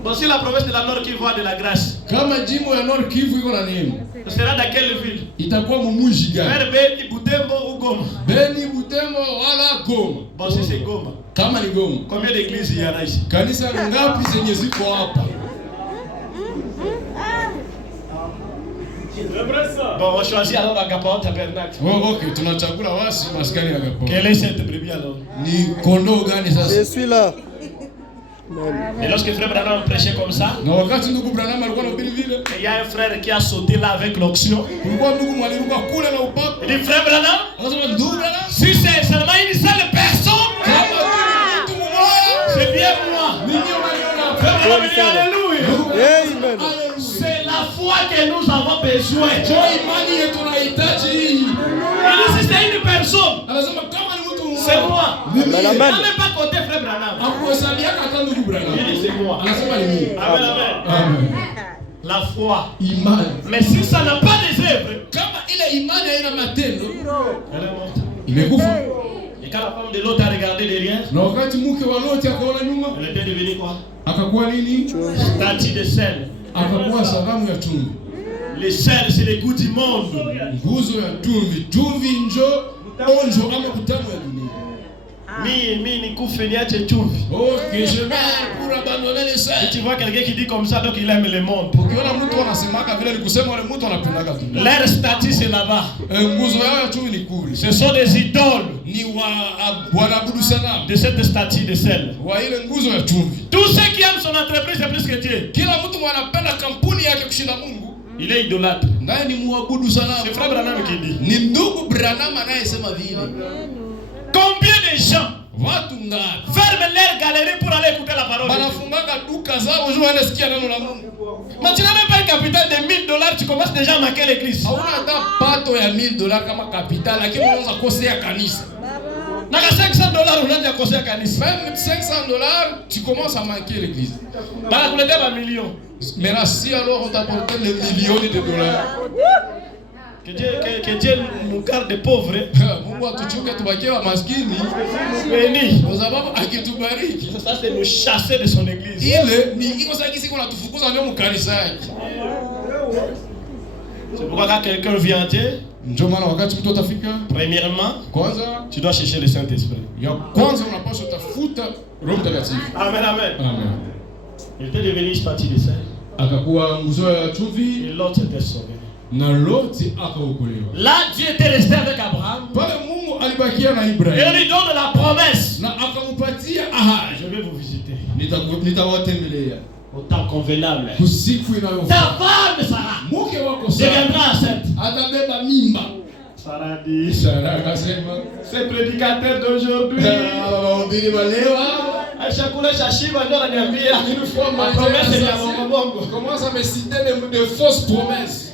Bon, si la province de la Nord Kivu a de la grâce, Kama jimbo ya Nord Kivu iko na neema, ce sera dans quelle ville? itakuwa mumuji gani? Vers Beni, Butembo ou Goma? Beni, Butembo wala Goma. Bon, si c'est Goma, Kama ni Goma, combien d'églises il y en a ici? kanisa ngapi zenye ziko hapa? Bon, on choisit alors Agapao Tabernacle. Oh, okay, tunachagula wasi maskani ya Gapo. Quelle est cette brebis alors? Ni kondoo gani Je sasa? suis là. Et lorsque frère Branham prêchait comme ça, Na wakati ndugu Branham alikuwa anahubiri vile, il y a un frère qui a sauté là avec l'onction. kulikuwa ndugu mwaliruka kule na upako. Il dit, frère Branham, Akasema ndugu Branham, si c'est seulement une seule personne, kama tu mtu mmoja, c'est bien moi. ninyi mnaniona. Frère Branham, il dit, alléluia. Amen. C'est la foi que nous avons besoin. Kwa imani yetu tunahitaji hii. Il dit, si c'est une personne, Anasema kama ni mtu c'est mmoja, moi. ni Il mimi. n'a même pas compté frère Branham. Hakuhesabia hata ndugu Branham. Il dit, c'est moi. Anasema ni mimi. Amen, amen. Amen. La foi. Imani. Mais si ça n'a pas des œuvres, Kama ile imani haina matendo, elle est morte. imekufa. Et quand la femme de l'autre a regardé derrière, Na wakati mke wa Loti akaona nyuma, elle était devenue quoi? akakuwa nini? Statue de sel. Akakuwa sanamu ya chumvi. Le sel, c'est le goût du monde. Nguzo ya chumvi. Chumvi njo onjo ama kutamu ya dunia. Mi ni kufe niache chumvi. Okay, je vais pour abandonner le Et sel. tu vois quelqu'un qui dit comme ça, donc il aime le monde. Ukiona mtu anasemaka vile ni kusema wale mtu anapendaka dunia. Leur statue, c'est là-bas. Nguzo yao ya chumvi ni kule. Ce sont des idoles Ni wanaabudu sanamu. de cette statue de sel. Wa ile nguzo ya chumvi. Tous ceux qui aiment son entreprise, c'est plus que Dieu. Kila mtu anapenda kampuni yake kushinda Mungu. Il est idolâtre. Naye ni muabudu sanamu. C'est frère Branham qui dit. Ni ndugu Branham anayesema vile. Combien de gens Watu ngapi ferment leur galerie pour aller écouter la parole de Dieu? banafungaka duka zao juu waende sikia neno la Mungu. Mais tu n'as même pas un capital de $1000, tu commences déjà à marquer l'église. Hauna hata pato ya $1000 kama capital, lakini unaanza kosea kanisa. Na $500 unaanza kosea kanisa. Même $500, tu commences à manquer l'église. Bana kuletea ba millions. Mais là, si alors on t'apporte les millions de dollars, Que Dieu nous garde pauvres. Mungu atuchunge tubakie wa maskini. Béni. Kwa sababu akitubariki. Ça c'est nous chasser de son église. Ile ni iko sasa kisi kuna tufukuza ndio mkanisa yake. C'est pourquoi quand quelqu'un vient à Dieu, ndio maana wakati mtu atafika, premièrement, kwanza tu dois chercher le Saint-Esprit. Ya kwanza unapaswa tafuta Roho Mtakatifu. Amen, amen. Amen. Il était devenu partie de ça. Akakuwa nguzo ya chumvi Et l'autre était sauvé. na Loti akaokolewa. Là, Dieu était resté avec Abraham. Pale Mungu alibakia na Et Ibrahim. il lui donne la promesse. Na akampatia ahadi. Je vais vous visiter. Nitawatembelea. Au temps convenable. Usiku inayofaa. Ta femme Sarah. Mke wako Sara Deviendra enceinte. atabeba mimba. Sarah dit. Sara akasema, Ces prédicateurs d'aujourd'hui. wahubiri wa leo Chakula cha shiba ndio ananiambia. une fois Ma promesse ni ya bongo bongo. commence à me citer de fausses promesses.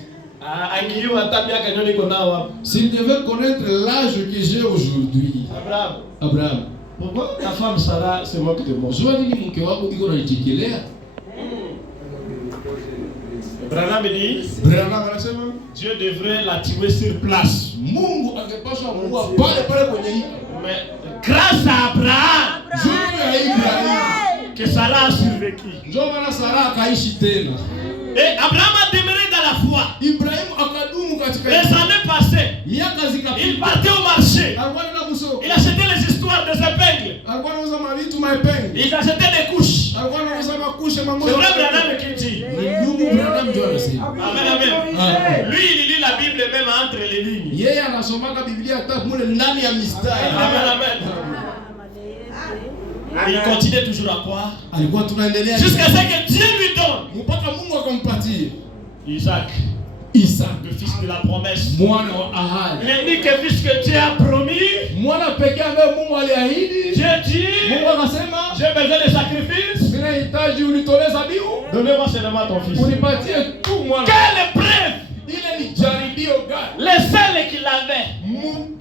Angiliwa hata miaka ndio niko nao hapa. S'il devait connaître l'âge que j'ai aujourd'hui. Abraham. Pourquoi ta femme Sarah se moque de moi? Unajua nini mke wako iko anajikelea? Branham dit, Branham anasema Dieu devrait la tuer sur place. Mungu angepaswa muua pale kwenye hii. Mais grâce à Abraham, Juu ya Ibrahim, que Sarah a survécu. ndio maana Sara akaishi tena. Et Abraham a demeuré dans la foi. Ibrahim akadumu katika Les années passées, miaka il zikapita. partait au marché. Alikuwa anaenda msoko. Il achetait les histoires des épingles. Alikuwa anauza mavitu maepenge. Il achetait des couches. Alikuwa anauza makushe C'est mamoja. vrai Branham qui dit. Ndugu Branham ndio anasema. Amen, amen. Lui, il lit la Bible même entre les lignes. Yeye anasomaka Biblia hata mule ndani ya mistari. Amen, amen. Il continue toujours à croire. Alikuwa tunaendelea Jusqu'à ce que Dieu lui donne mpaka Mungu akampatie Isaac, Isaac, le fils de la promesse. mwana wa ahadi. L'unique fils que Dieu a promis. Mwana pekee ambaye Mungu aliahidi. Dieu dit, Mungu akasema, j'ai besoin de sacrifices. ninahitaji unitolee zabihu. Donnez-moi seulement ton fils. Unipatie tu mwana. Quelle épreuve! Ile ni jaribio gani? Le seul qu'il avait.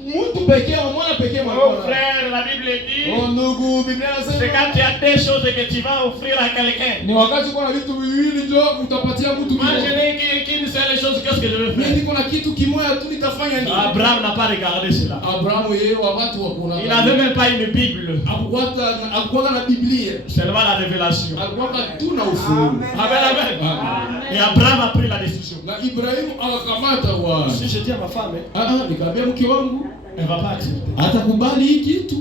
Mtu pekee wa mwana pekee mwana. Oh frère, la Bible dit, Oh ndugu, Biblia c'est inasema quand tu as des choses que tu vas offrir à quelqu'un. ni wakati kuna vitu viwili ndio utapatia mtu Moi, je mmoja. n'ai qu'une seule chose, qu'est-ce que je vais Mimi faire? niko na kitu kimoja tu nitafanya nini? Abraham n'a pas regardé cela. Abrahamu yeye wa watu wa kuna. Il n'avait même pas une Bible, Hakuwa na Biblia. seulement la révélation. Alikuwa tu na ufunuo. Amen, amen. Et Abraham a pris la décision. Na Ibrahimu akakamata wa. Si je dis à ma femme, Nikamwambia mke wangu elle ne va pas accepter. atakubali hii kitu.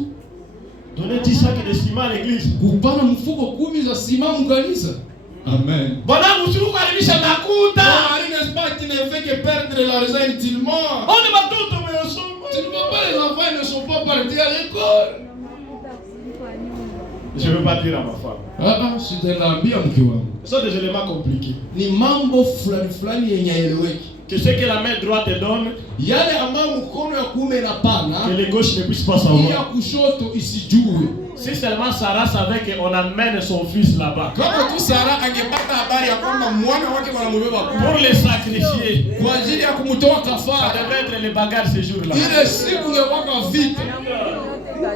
Donner 10 sacs de ciment à l'église. Kupana mfuko 10 za simamu kanisa. Amen. Bwana mzungu alibisha makuta. Marie n'est pas qui ne fait que perdre l'argent inutilement. On ne va tout tomber ensemble. Tu ne vois pas, les enfants ne sont pas partis à l'école. Je ne veux pas dire à ma femme. Sitaambia mke wangu. Ce sont des éléments compliqués. Ni mambo fulani yenye haeleweki. Que ce que la main droite te donne, Yale ambayo mkono ya kuume inapana, que les gauches ne puissent pas ya savoir. kushoto isijue. Si seulement Sarah savait qu'on amène son fils là-bas Kama tu Sara angepata habari ya kwamba mwana wake wanambeba pour le sacrifier, kwa ajili ya kumtoa ça kafara, devait être les bagarres ce jour-là. ile siku ingekuwa vita.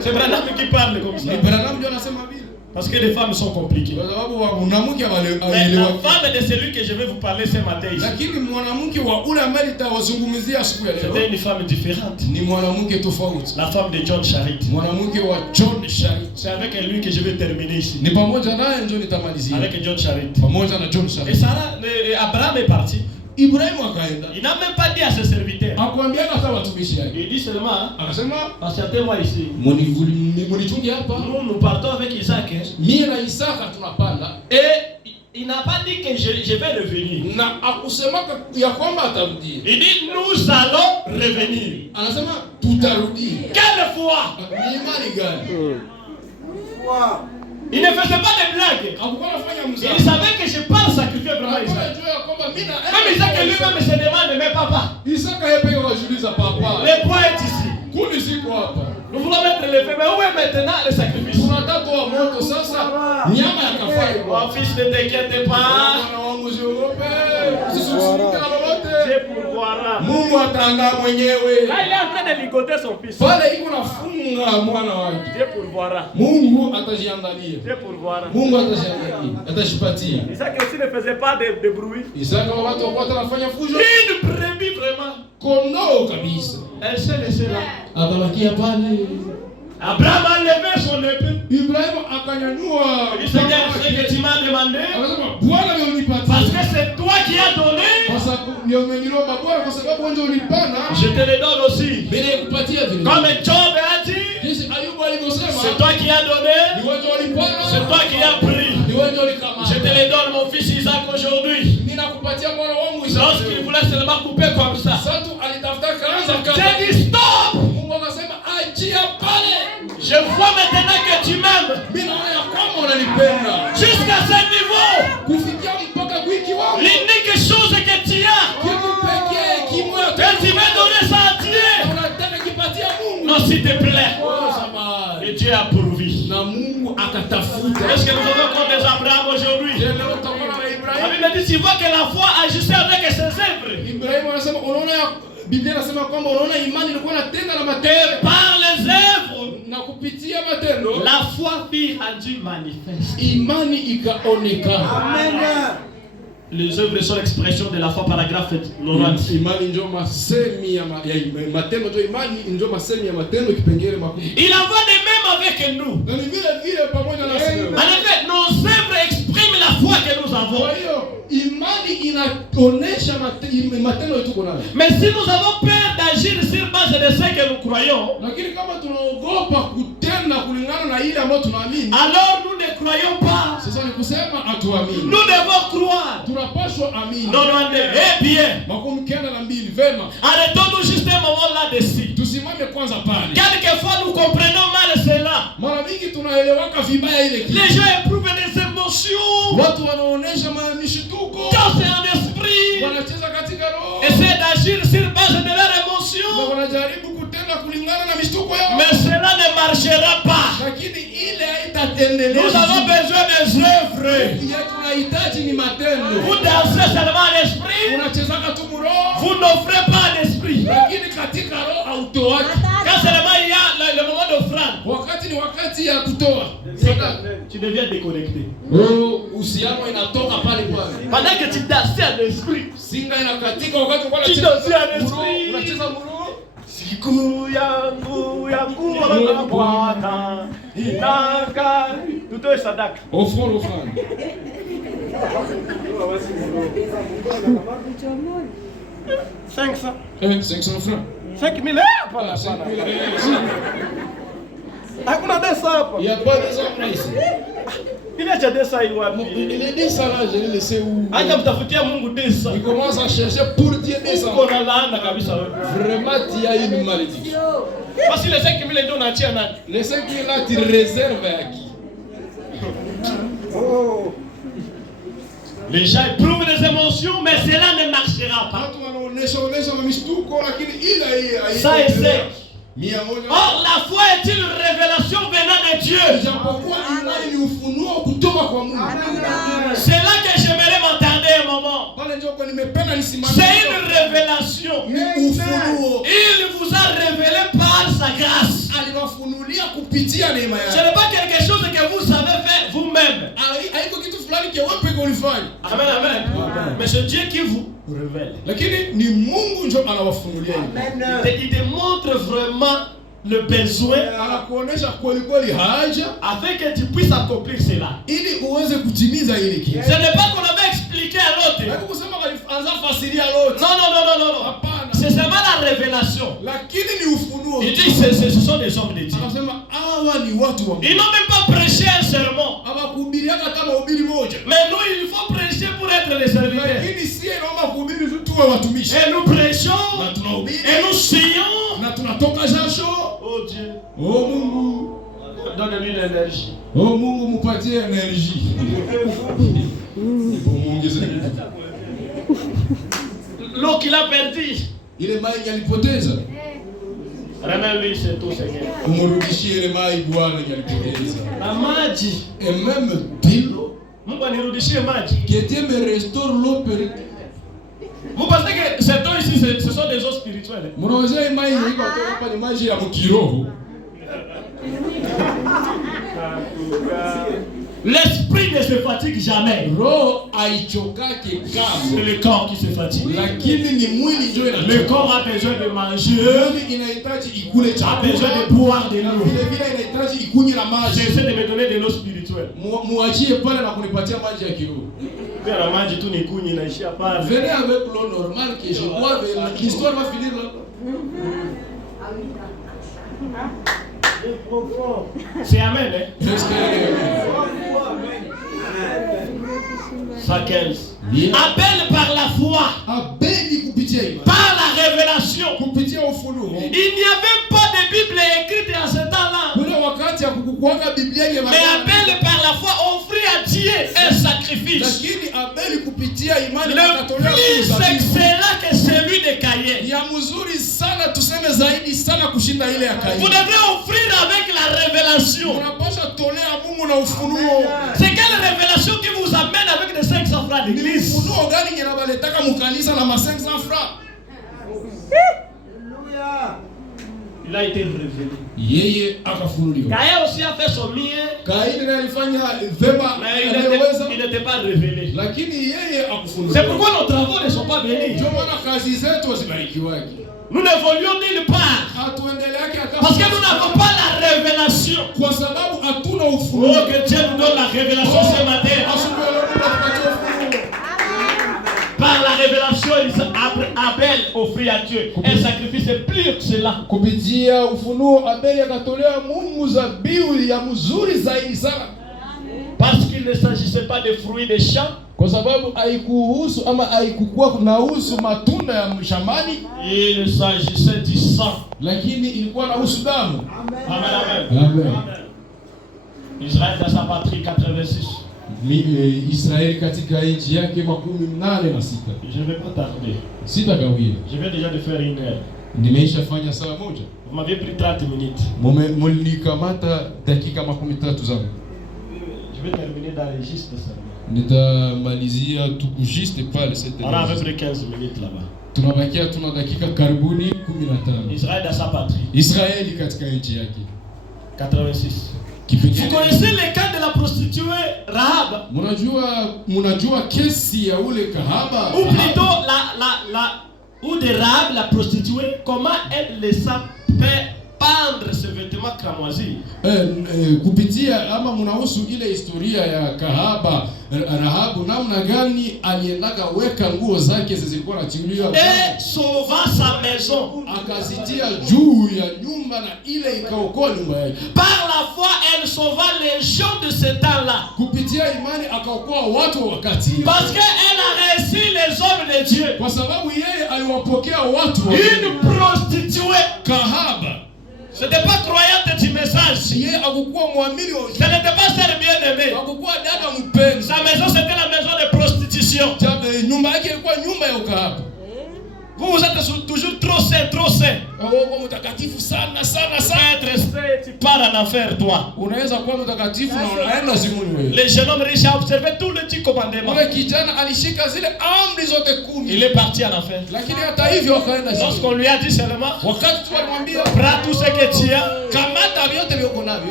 C'est Branham qui parle comme ça. Ni Branham ndio anasema vile. Parce que les femmes sont compliquées. Kwa sababu mwanamke Mais anaelewa. la femme de celui que je vais vous parler ce matin ici, Lakini mwanamke wa ule ambaye nitawazungumzia siku ya c'était leo une femme différente. ni mwanamke tofauti. La femme de John Charit. Mwanamke wa John Charit. C'est avec lui que je vais terminer ici. Ni pamoja naye ndio nitamalizia. Avec John Charit. Pamoja na John Et Charit. Sarah, Abraham est parti. Ibrahimu akaenda. Il n'a même pas dit à ses serviteurs. Akwambia hata watumishi yake. Il dit seulement, Akasema, achetez-moi ici. Munichunge hapa. Nous partons avec Isaac. Mimi na Isaka tunapanda. Et il n'a pas dit que je vais revenir. Na akusema ya kwamba atarudia. Il dit, nous allons revenir. Anasema tutarudia. Quelle foi! Ni imani gani? Il ne faisait pas de blagues. Hakuwa anafanya mzaha. Il savait que je pars sacrifier vraiment Isaac. Anajua ya kwamba mimi na Même Isaac lui-même se demande, mais papa, Isaka yeye pekee wajiuliza papa. le poids est ici. Kuni siko hapa. Nous voulons mettre le feu, mais où est maintenant le sacrifice? Tunataka toa moto sasa. Nyama ya kafara. Mon fils, ne t'inquiète pas. Mwana wangu usiogope. Usisumbuke na lolote. Dieu pourvoira. Mungu ataandaa mwenyewe. Là, il est en train de ligoter son fils. Pale iko nafunga mwana wake. Dieu pourvoira. Mungu atajiandalia. Dieu pourvoira. Mungu atajiandalia. Atajipatia. Isaac aussi ne faisait pas de bruit. Isaka watu wako wanafanya fujo. Une brebis vraiment. Kondoo kabisa. Elle s'est laissée là. Akabakia pale. Abraham a levé son épée. Ibrahimu akanyanyua. Il dit, Seigneur, ce que tu m'as demandé. Akasema Bwana amenipatia. Parce que c'est toi qui as donné. Kwa sababu ndio umeniomba Bwana, kwa sababu wewe ndio ulipana. Je te le donne aussi. Mimi nikupatia vile. Comme Job a dit. Jinsi Ayubu alivyosema. C'est toi qui as donné. Ni wewe ndio ulipana. C'est toi qui as pris. Ni wewe ndio ulikamata. Je te le donne mon fils Isaac aujourd'hui. Mimi nakupatia mwana wangu Isaka. Lorsqu'il voulait seulement couper comme ça. Sasa alitafuta kaanza kama. J'ai dit stop. Mungu akasema achia pale. Je vois maintenant que tu m'aimes. Mimi naona kama unanipenda. Jusqu'à ce niveau. Kufikia mpaka wiki wangu. L'unique chose que tu as. Kitu pekee kimoja. Que tu m'as donné ça à Dieu. Unataka kipatia Mungu. Non, s'il te plaît. Oh, sama. Et Dieu a pourvu. Na Mungu akatafuta. Est-ce que nous avons compte des Abraham aujourd'hui? La Bible dit, tu vois que la foi agissait avec ses œuvres. Ibrahim anasema unaona Biblia inasema kwamba unaona imani ilikuwa inatenda na matendo. Par les œuvres. Na kupitia matendo. La foi fut rendue manifeste. Imani ikaonekana. Amen. Les œuvres sont l'expression de la foi, paragraphe 90. Imani ndio masemi ya matendo, ndio imani ndio masemi ya matendo kipengele makubwa. Il en va de même avec nous. Na ni vile vile pamoja na sisi. En effet, nos œuvres expriment la foi que nous avons. Kwa hiyo imani inaonesha matendo yetu kuna. Mais si nous avons peur d'agir sur base de ce que nous croyons, lakini kama tunaogopa kutenda kulingana na ile ambayo tunaamini, alors nous ne croyons pas. Sasa ni kusema hatuamini. Nous devons croire. Tunapaswa amini. Non, non, eh bien. Makumi kenda na mbili, vema. Arrêtons-nous juste un moment là-dessus. Tusimame kwanza pale. Quelquefois nous comprenons mal cela. Mara mingi tunaelewaka vibaya ile kitu. Les gens éprouvent des émotions. Watu wanaonesha mishituko. Quand c'est en esprit. Wanacheza katika roho. Essaient d'agir sur base de leurs émotions. Na wanajaribu kutenda kulingana na mishtuko yao. Mais cela ne marchera pas. Lakini ile haitaendelea. Nous avons besoin des œuvres. Tunahitaji ni matendo. Vous dansez seulement en esprit. Unachezaka tu roho. Vous n'offrez pas en esprit. Lakini katika roho hautoaki. Quand seulement il y a le moment d'offrande. Wakati ni wakati ya kutoa. Tu deviens déconnecté. Uhusiano inatoka pale pale. Pendant que tu danses en esprit. Singa inakatika wakati uko Tu danses en esprit. Unacheza muro. Siku yangu na Bwana inaka tutoe sadaka. Offrande. 500. 500 francs. 5,000 hapa. 5,000. Hakuna desa hapa. Il y a pas de ça ici. Ile cha desa hii wapi? Il est desa là, je l'ai laissé où? Acha mtafutia Mungu desa. Il commence à chercher pour Dieu desa. Uko na laana kabisa wewe. Vraiment il y a une malédiction. Parce que les 5,000 ndio unaachia nani? Les 5,000 là tu réserves à qui? Oh. Les gens éprouvent des émotions, mais cela ne marchera pas. Ça est sec. Or, la foi est une révélation venant de Dieu. C'est là que j'aimerais m'attarder un moment. C'est une révélation. Il vous a révélé par sa grâce. Ce n'est pas quelque chose que vous avez fait vous-même. Amen, amen. Mais c'est Dieu qui vous révèle. Il démontre vraiment le besoin afin que tu puisses accomplir cela. Ce n'est pas qu'on avait expliqué à l'autre. Non. C'est seulement la révélation. Il dit ce sont des hommes de Dieu. Ils n'ont même pas prêché un sermon. Mais nous, il faut prêcher pour être les serviteurs. Et nous prêchons. Et nous sillons. Oh Dieu. Oh Mungu. Donne-lui l'énergie. Oh Mungu mupatie énergie. L'eau qu'il a perdu. Ile maji alipoteza. Remets-lui c'est tout Seigneur. Umrudishie ile maji Bwana alipoteza. La maji. Et même Dieu. Mungu anirudishie maji. Que Dieu me restaure l'eau perdue. Vous pensez que ces eaux ici, ce sont des eaux spirituelles? Mnaozea maji iko hapa ni maji ya kiroho. L'esprit ne se fatigue jamais. Roho haichokake kamwe. C'est le corps qui se fatigue. Lakini ni mwili ndio inachoka. Le corps a besoin de manger. Mwili inahitaji ikule chakula. A besoin de boire de l'eau. Vile vile inahitaji ikunywe na maji. J'essaie de me donner de l'eau spirituelle. Muachie pale na kunipatia maji ya kiroho. Kwa la maji tu ni kunywa inaishia pale. Venez avec l'eau normale que je bois, l'histoire va finir là. C'est amen, hein? 115. Abel par la foi, par la révélation. Il n'y avait pas de Bible écrite à ce temps-là. Mais Abel par la foi offrit à Dieu un sacrifice. Le plus excellent que celui de Caïn. Vous devrez offrir avec la révélation. C'est quelle révélation qui vous amène avec des 500 francs d'église? Il a été révélé. Caïn aussi a fait son mien. Mais il n'était pas révélé. C'est pourquoi nos travaux ne sont pas bénis. Nous n'évoluons nulle part. Parce que nous n'avons pas la révélation. Oh, que Dieu nous donne la révélation ce matin. Par la révélation, Abel offrit à Dieu un sacrifice plus excellent. Parce qu'il ne s'agissait pas de fruits des champs. Il ne s'agissait du sang. Amen. Israël dans sa patrie 86. Israël katika nchi yake 86. Je ne vais pas tarder. Sitakawia. Je viens déjà de faire une heure. Nimeishafanya saa moja. Vous m'avez pris 30 minutes. Mlikamata dakika 13 zangu. Je vais terminer dans les gistes seulement. Nitamalizia tuku juste pale cette. On a à peu près 15 minutes là-bas. Tunabakia tuna dakika karibuni 15. Israël dans sa patrie. Israël katika nchi yake 86. Vous connaissez le cas de la prostituée Rahab? Munajua kesi ya ule kahaba? Ou plutôt ou de Rahab la prostituée, comment elle laissa pendre ses vêtements cramoisis. Kupitia ama munahusu ile historia ya kahaba Rahabu, namna gani aliendaga weka nguo zake zilikuwa nachukuliwa et sauva sa maison, akazitia juu ya nyumba na ile ikaokoa nyumba yake. Par la foi elle sauva les gens de ce temps-là. Kupitia imani akaokoa watu wakati. Parce que elle a reçu les hommes de Dieu. Kwa sababu yeye aliwapokea watu wa une prostituée kahaba. Ce n'était pas croyante du message. Ce n'était pas sœur bien-aimée. Sa maison c'était la maison de prostitution. Vous êtes toujours trop saint, trop saint. Être saint, tu pars en enfer, toi. Les jeunes hommes riches ont observé tout le 10 commandements. Il est parti en enfer. Lorsqu'on lui a dit seulement, prends tout ce que tu as,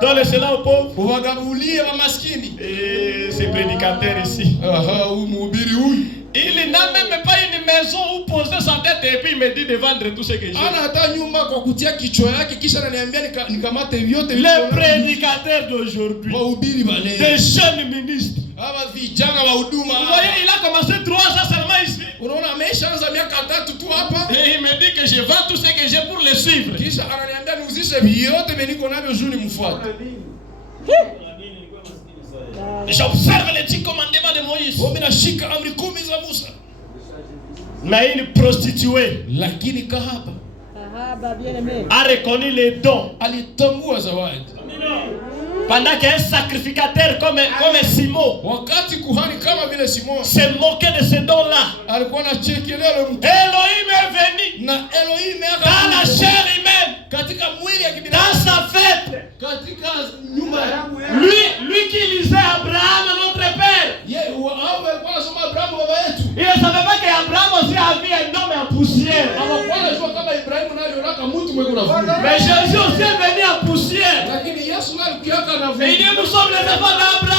donne cela aux pauvres. Et ces prédicateurs ici. Il n'a même pas une maison où poser sa tête et puis il me dit de vendre tout ce que j'ai. Les prédicateurs d'aujourd'hui, des jeunes ministres. Vous voyez, il a commencé 3 ans seulement ici. Et il me dit que je vends tout ce que j'ai pour le suivre. J'observe les 10 commandements de Moïse. Mais une prostituée a reconnu les dons. Pendant qu'un sacrificateur comme Simon s'est moqué de ces dons-là, Elohim est venu dans la chair humaine, dans sa fête. Lui qui lisait Abraham, notre père, il ne savait pas qu'Abraham aussi avait un homme en poussière. Mais Jésus aussi est venu en poussière. Et il dit, nous sommes les enfants d'Abraham.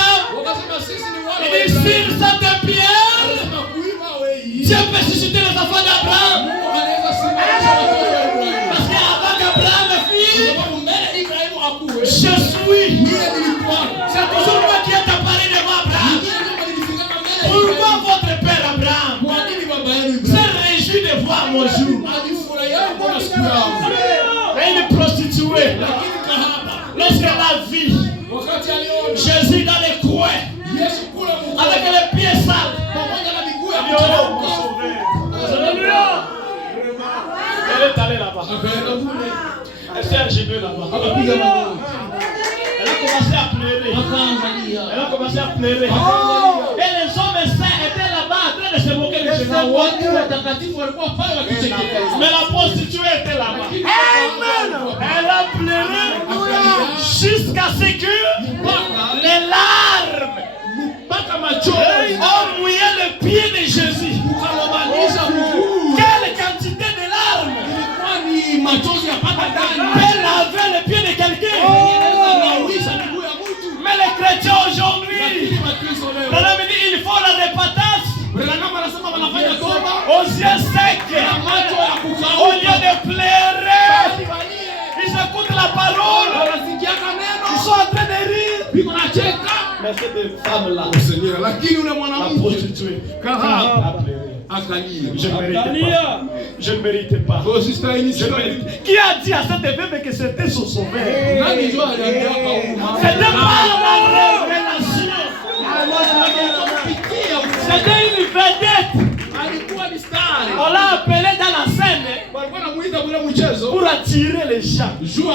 Dieu peut susciter les enfants d'Abraham. Mungu anaweza simamisha watoto wa Ibrahimu. Parce qu'avant qu'Abraham fille, Kwa sababu mbele Ibrahimu akuwe, je suis. mie nilikuwa. C'est toujours moi qui est apparu devant Abraham. Mie ndio nilifikaka mbele ya Pourquoi Ibrahimu. votre père Abraham Kwa nini baba yenu s'est Ibrahimu réjoui de voir mon jour? alifurahia kuona siku yangu? Et une prostituée, Lakini kahaba lorsqu'elle a vu wakati aliona Jésus dans les coins, Yesu kula mkono avec les pieds sales, pamoja na miguu ya elle dit, oh, mon kuchapa, sauveur. Alléluia. Elle est allée là-bas. akaenda kule Elle s'est agenouillée là-bas. akapiga magoti, Elle a commencé à pleurer. akaangalia, Elle a commencé à pleurer. Et les hommes saints étaient là-bas en train de se moquer de Jésus. na watu watakatifu walikuwa pale wakichekea. Mais la prostituée était là-bas. Elle a pleuré jusqu'à ce que les larmes ont mouillé le pied de Jésus. Quelle quantité de larmes peut laver le pied de quelqu'un? Mais les chrétiens aujourd'hui, madame dit il faut la repentance aux yeux secs, au lieu de pleurer. Ils écoutent la parole, ils sont en train de rire. Mais cette femme-là, Lakini yule la mwanamke prostituée, kahaba a pleuré. akalia. Je ne méritais pas. Je ne méritais pas. Je ne méritais. Qui a dit à cette femme que c'était son sauveur? Nani ndio aliambia kwa C'était pas la révélation. C'était une vedette. alikuwa ni stari. On l'a appelé dans la scène Walikuwa wanamuita kule mchezo pour attirer les gens. jua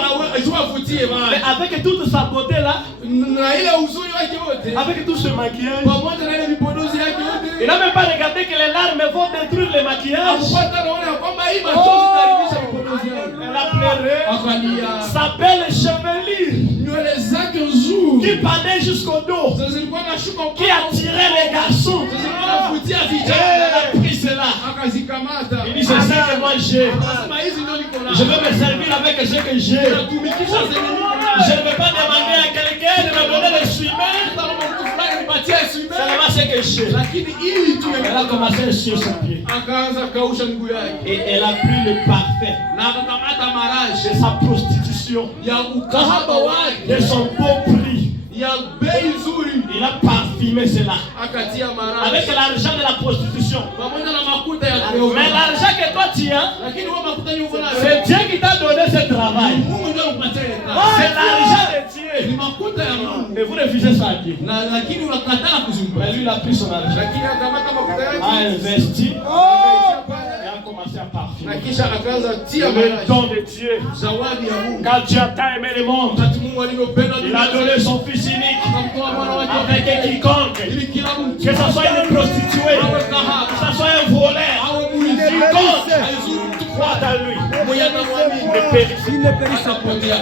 avutie Mais bana. avec toute sa beauté là, Na ile uzuri wake wote avec tout ce maquillage, pamoja na ile vipodozi yake il yote. n'a même pas regardé que les larmes vont détruire le maquillage. Hakupata naona kwamba hii machozi itarudisha vipodozi yake. Elle a pleuré. Akalia. Sa belle chevelure Nywele zake nzuri. qui pendait jusqu'au dos, Sasa zilikuwa nashuka qui attirait les garçons. zilikuwa navutia Elle vijana. a pris cela. Akazikamata. Il dit c'est ça que moi j'ai. Sema hizi ndio niko nazo. Je vais me servir avec ce que j'ai. Natumikisha zenye niko nazo. Je ne vais pas demander à quelqu'un de me donner le swimmer. Kama mtu fulani nipatie swimmer. C'est vraiment ce que j'ai. Lakini ili tu Elle a commencé à suer ses pieds. akaanza kausha miguu yake. Et elle a pris le parfait Na akakamata marashi de sa prostitution, ya ukahaba wake de son beau prix. ya bei nzuri, Il a parfumé cela akatia avec marashi l'argent de la prostitution. pamoja na makuta ya Mais kuoga. l'argent que toi tu as, Lakini wewe makuta ni uko nayo. c'est Dieu qui t'a donné ce travail. Mungu ndio anakupatia ile C'est kazi. l'argent de Ni Dieu. makuta ya Mungu. Et vous refusez ça à Dieu. Na lakini unakataa kuzimpa. Mais lui, il a pris son argent, Lakini akamata makuta yake. a investi Akaishia pale. et a commencé à Na parfumer. kisha akaanza tia Le marashi. don de Dieu. Zawadi ya Mungu. Quand Dieu a tant aimé le monde, Wakati Mungu alivyopenda il a donné son fils unique akamtoa mwana wake avec quiconque, ili kila mtu que ce soit une prostituée, awe que kahaba, ce soit un voleur, awe mwizi, quiconque aizuru mtu croit en lui, mwenye anamwamini ne périsse pas. atapotea,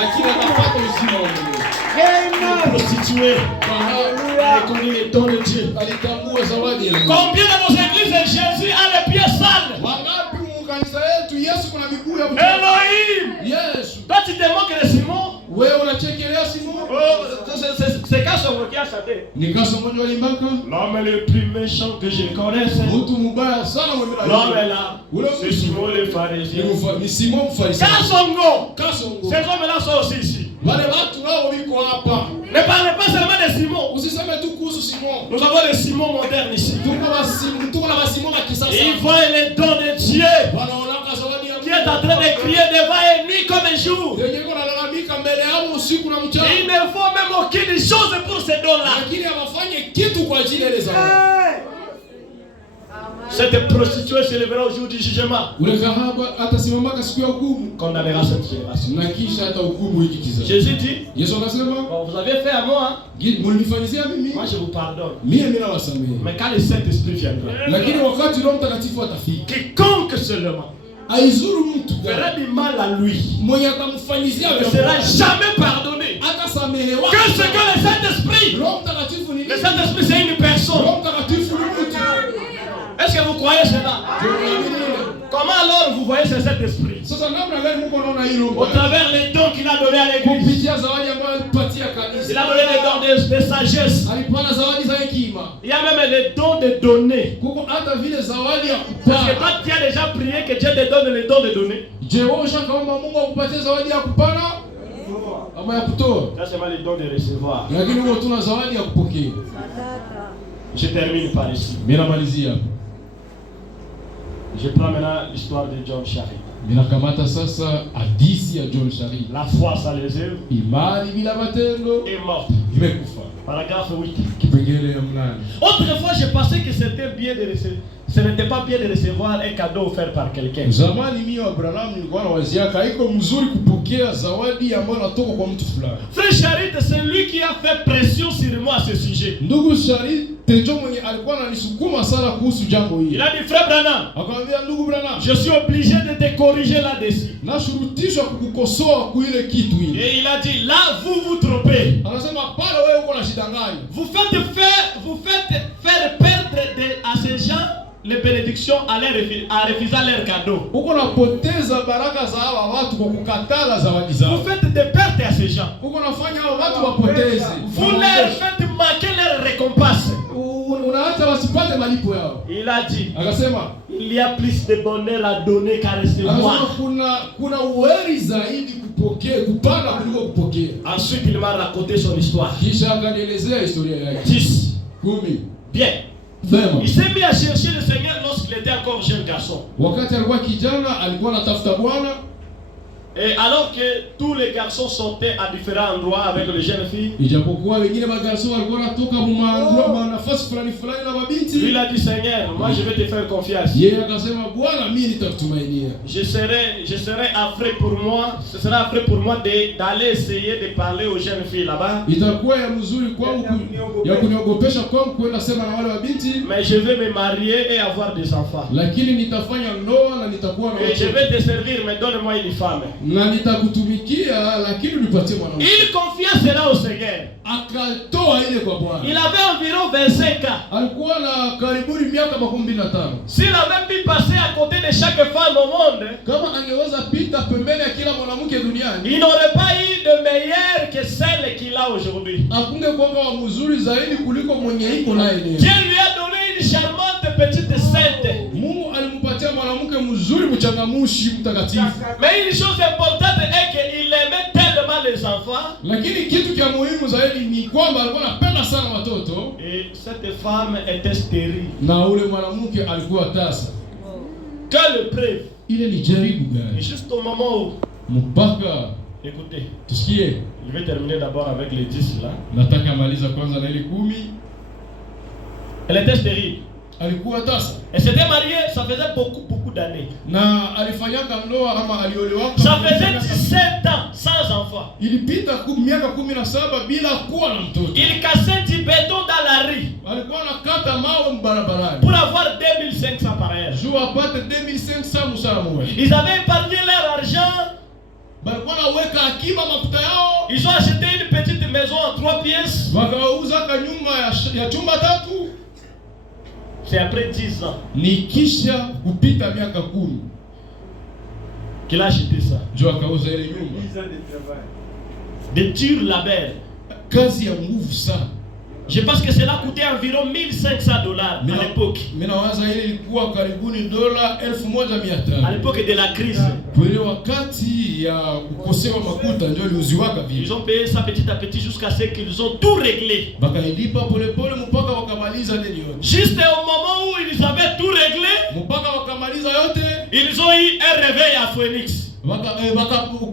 lakini atapata uzima wa milele. Une prostituée Kahaba a connu les dons de Dieu. alitambua zawadi ya Mungu. Combien de nos églises Jésus a les pieds sales? Wangapi mu kanisa yetu Yesu kuna miguu ya mtu? Elohim! Yesu. Toi tu te moques de Simon? Wewe unachekelea Simoni? Oh, c'est quand son qui a chanté. Ni kaso mmoja walimbaka? L'homme le plus méchant que je connaisse. Mtu mubaya sana mwenye L'homme est là. C'est Simon le pharisien. ni Simon Mfarisayo. Kasongo! Kasongo. Ces hommes-là sont aussi ici. Wale watu nao wiko hapa. Ne parlez pas seulement de Simon. Usiseme tu kuhusu Simon. Nous avons les Simon modernes ici. Tuko na Simon wa kisasa. Ils voient les dons de Dieu Wanaona zawadi ya qui est en train de crier devant et nuit comme un jour. Yenye kunalalamika mbele yao usiku na mchana. Ils ne font même aucune chose pour ces dons-là. Lakini hawafanye kitu kwa ajili ya ile zawadi. Cette prostituée se lèvera au jour du jugement. Ule kahaba atasimamaka siku ya hukumu. Condamnera cette génération. Na kisha hata hukumu hiki kizazi. Jésus dit, Yesu akasema, bon, vous avez fait à moi, mlinifanyizia mimi, moi je vous pardonne. mimi nawasamehe. Mais quand le Saint-Esprit viendra, Lakini wakati Roho Mtakatifu atafika, quiconque seulement aizuru mtu fera du mal à lui mwenye atamfanyizia ne sera jamais pardonné. atasamehewa. Que ce que le Saint-Esprit, Roho Mtakatifu ni le Saint-Esprit c'est une personne. Roho Mtakatifu ni mtu. Est-ce que vous croyez cela? Tunaamini ile. Comment alors vous voyez ce Saint-Esprit? Sasa namna gani mko naona hilo? Au travers les dons qu'il a donné à l'église. Kupitia zawadi ambayo alipatia kanisa. Il a donné des dons de sagesse. Alipana zawadi za hekima. Il y a même les dons de donner. Kuko hata vile zawadi ya Parce que kupana. toi, tu as déjà prié que Dieu te donne les dons de donner. Je wewe ushakaomba Mungu akupatie zawadi ya kupana ama ya kutoa? Ça c'est les dons de recevoir. Lakini wewe tuna zawadi ya kupokea. Je termine par ici. Mimi namalizia. Je prends maintenant l'histoire de John Shari. Ninakamata sasa hadithi ya John Shari. La foi sans les œuvres Imani bila matendo est morte. imekufa. Paragraphe 8. Kipengele ya 8. Autrefois, je pensais que c'était bien de recevoir. Ce n'était pas bien de recevoir un cadeau offert par quelqu'un. Zamani mimi wa Abraham nilikuwa nawazia haiko mzuri kupokea zawadi ambayo inatoka kwa mtu fulani. Frère Charite, c'est lui qui a fait pression sur moi à ce sujet. Ndugu Shari Tejo mwenye alikuwa ananisukuma sana kuhusu jambo hili. Il a dit, frère Branham, Akamwambia ndugu Branham, je suis obligé de te corriger là-dessus. nashurutishwa kukukosoa kwa ile kitu hili. Et il a dit, là, vous vous trompez. Anasema pale wewe uko unashidanganya. Vous faites faire perdre à ces gens les bénédictions en refusant leur cadeau. Uko unapoteza baraka za hawa watu kwa kukatala zawadi zao. Vous faites des pertes à ces gens. Uko unafanya hawa watu wapoteze. Vous leur faites manquer leur récompense. Unaacha wasipate malipo yao. Il a dit, Akasema il y a plus de bonheur à donner qu'à recevoir. Kuna uweri zaidi kupana kuliko kupokea. Ensuite, il m'a raconté son histoire. Kisha akanielezea historia yake. 10. 10. Bien. Vema. Il s'est mis à chercher le Seigneur lorsqu'il était encore jeune garçon. Wakati alikuwa kijana alikuwa anatafuta Bwana. Et alors que tous les garçons sortaient à différents endroits avec les jeunes filles, Ijapokuwa wengine magarso walikuwa wanatoka kwa nafasi fulani fulani na mabinti. lui il a dit, Seigneur, moi je vais te faire confiance. Yeye akasema Bwana mimi nitakutumainia. Je serai affreux pour moi, ce sera affreux pour moi d'aller essayer de parler aux jeunes filles là-bas. Itakuwa ya mzuri kwangu ya kuniogopesha kwangu kwenda sema na wale wabinti. Mais je vais me marier et avoir des enfants. Lakini nitafanya ndoa na nitakuwa na Et je vais te servir, mais donne-moi une femme. Na nitakutumikia lakini unipatie mwanamke. Il confia cela au Seigneur. Akatoa ile kwa Bwana. Il avait environ 25 ans. Alikuwa na karibuni miaka 25. S'il avait pu passer à côté de chaque femme au monde, kama angeweza pita pembeni ya kila mwanamke duniani, il n'aurait pas eu de meilleure que celle qu'il a aujourd'hui. Hakungekuwa wa mzuri zaidi kuliko mwenye iko naye leo. Dieu lui a donné une charmante petite sainte. Mungu alimpatia mwanamke mzuri mchangamushi mtakatifu. Mais une chose importante est qu'il aimait tellement les enfants. Lakini kitu cha muhimu zaidi ni kwamba alikuwa anapenda sana watoto. Et cette femme était stérile. Na ule mwanamke alikuwa tasa. Quelle preuve? Ile ni jaribu Et gani? juste au moment où, Mpaka écoutez, tusikie. je vais terminer d'abord avec les 10 là. Nataka maliza kwanza na ile 10. Elle était stérile. Alikuwa tasa. Elle s'était mariée, ça faisait beaucoup d'années. Na alifanyaka ndoa ama aliolewa. Ça faisait 17 ans sans enfant. Ilipita miaka 17 bila kuwa na mtoto. Il cassait du béton dans la rue. Alikuwa anakata mawe mbarabarani. Pour avoir 2500 par heure. Juu apate 2500 msara moja. Ils avaient épargné leur argent. Balikuwa naweka akiba mafuta yao. Ils ont acheté une petite maison en 3 pièces. Wakauza nyumba ya chumba 3. C'est après 10 ans Ni kisha kupita miaka 10 qu'il a acheté ça. Juu akauza ile nyumba. 10 ans de travail. De dur labeur. Kazi ya nguvu sana. Je pense que cela coûtait environ $1,500 à l'époque. Mimi nawaza ile ilikuwa karibuni dola 1500. À l'époque de la crise. Ile wakati ya kukosewa makuta ndio liuziwaka vile. Ils ont payé ça petit à petit jusqu'à ce qu'ils ont tout réglé. Bakailipa polepole mpaka wakamaliza deni yote. Juste au moment où ils avaient tout réglé, mpaka wakamaliza yote, ils ont eu un réveil à Phoenix.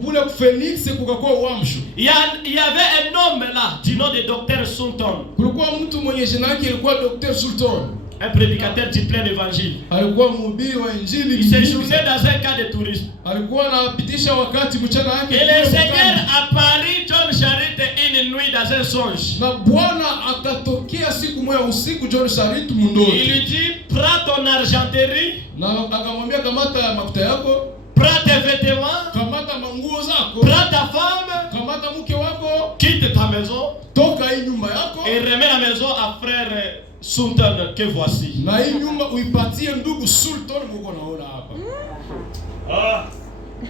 Kule Phoenix kukakuwa uamsho. Il y avait un homme là du nom de Dr. Sultan. Kulikuwa mtu mwenye jina lake ilikuwa Dr. Sultan. Un prédicateur du plein évangile. Alikuwa mhubiri wa injili. Il séjournait dans un camp de tourisme. Alikuwa anapitisha wakati mchana wake. Et le Seigneur apparut John Charite une nuit dans un songe. Na Bwana akatokea siku moja usiku John Charite mundoto. Il lui dit, prends ton argenterie. Na akamwambia kamata mafuta yako. Prends tes vêtements. Kamata manguo zako. Prends ta femme. Kamata mke wako. Quitte ta maison. Toka hii nyumba yako. Et remets la maison à frère Sultan que voici. Na hii nyumba uipatie ndugu Sultan mko naona hapa.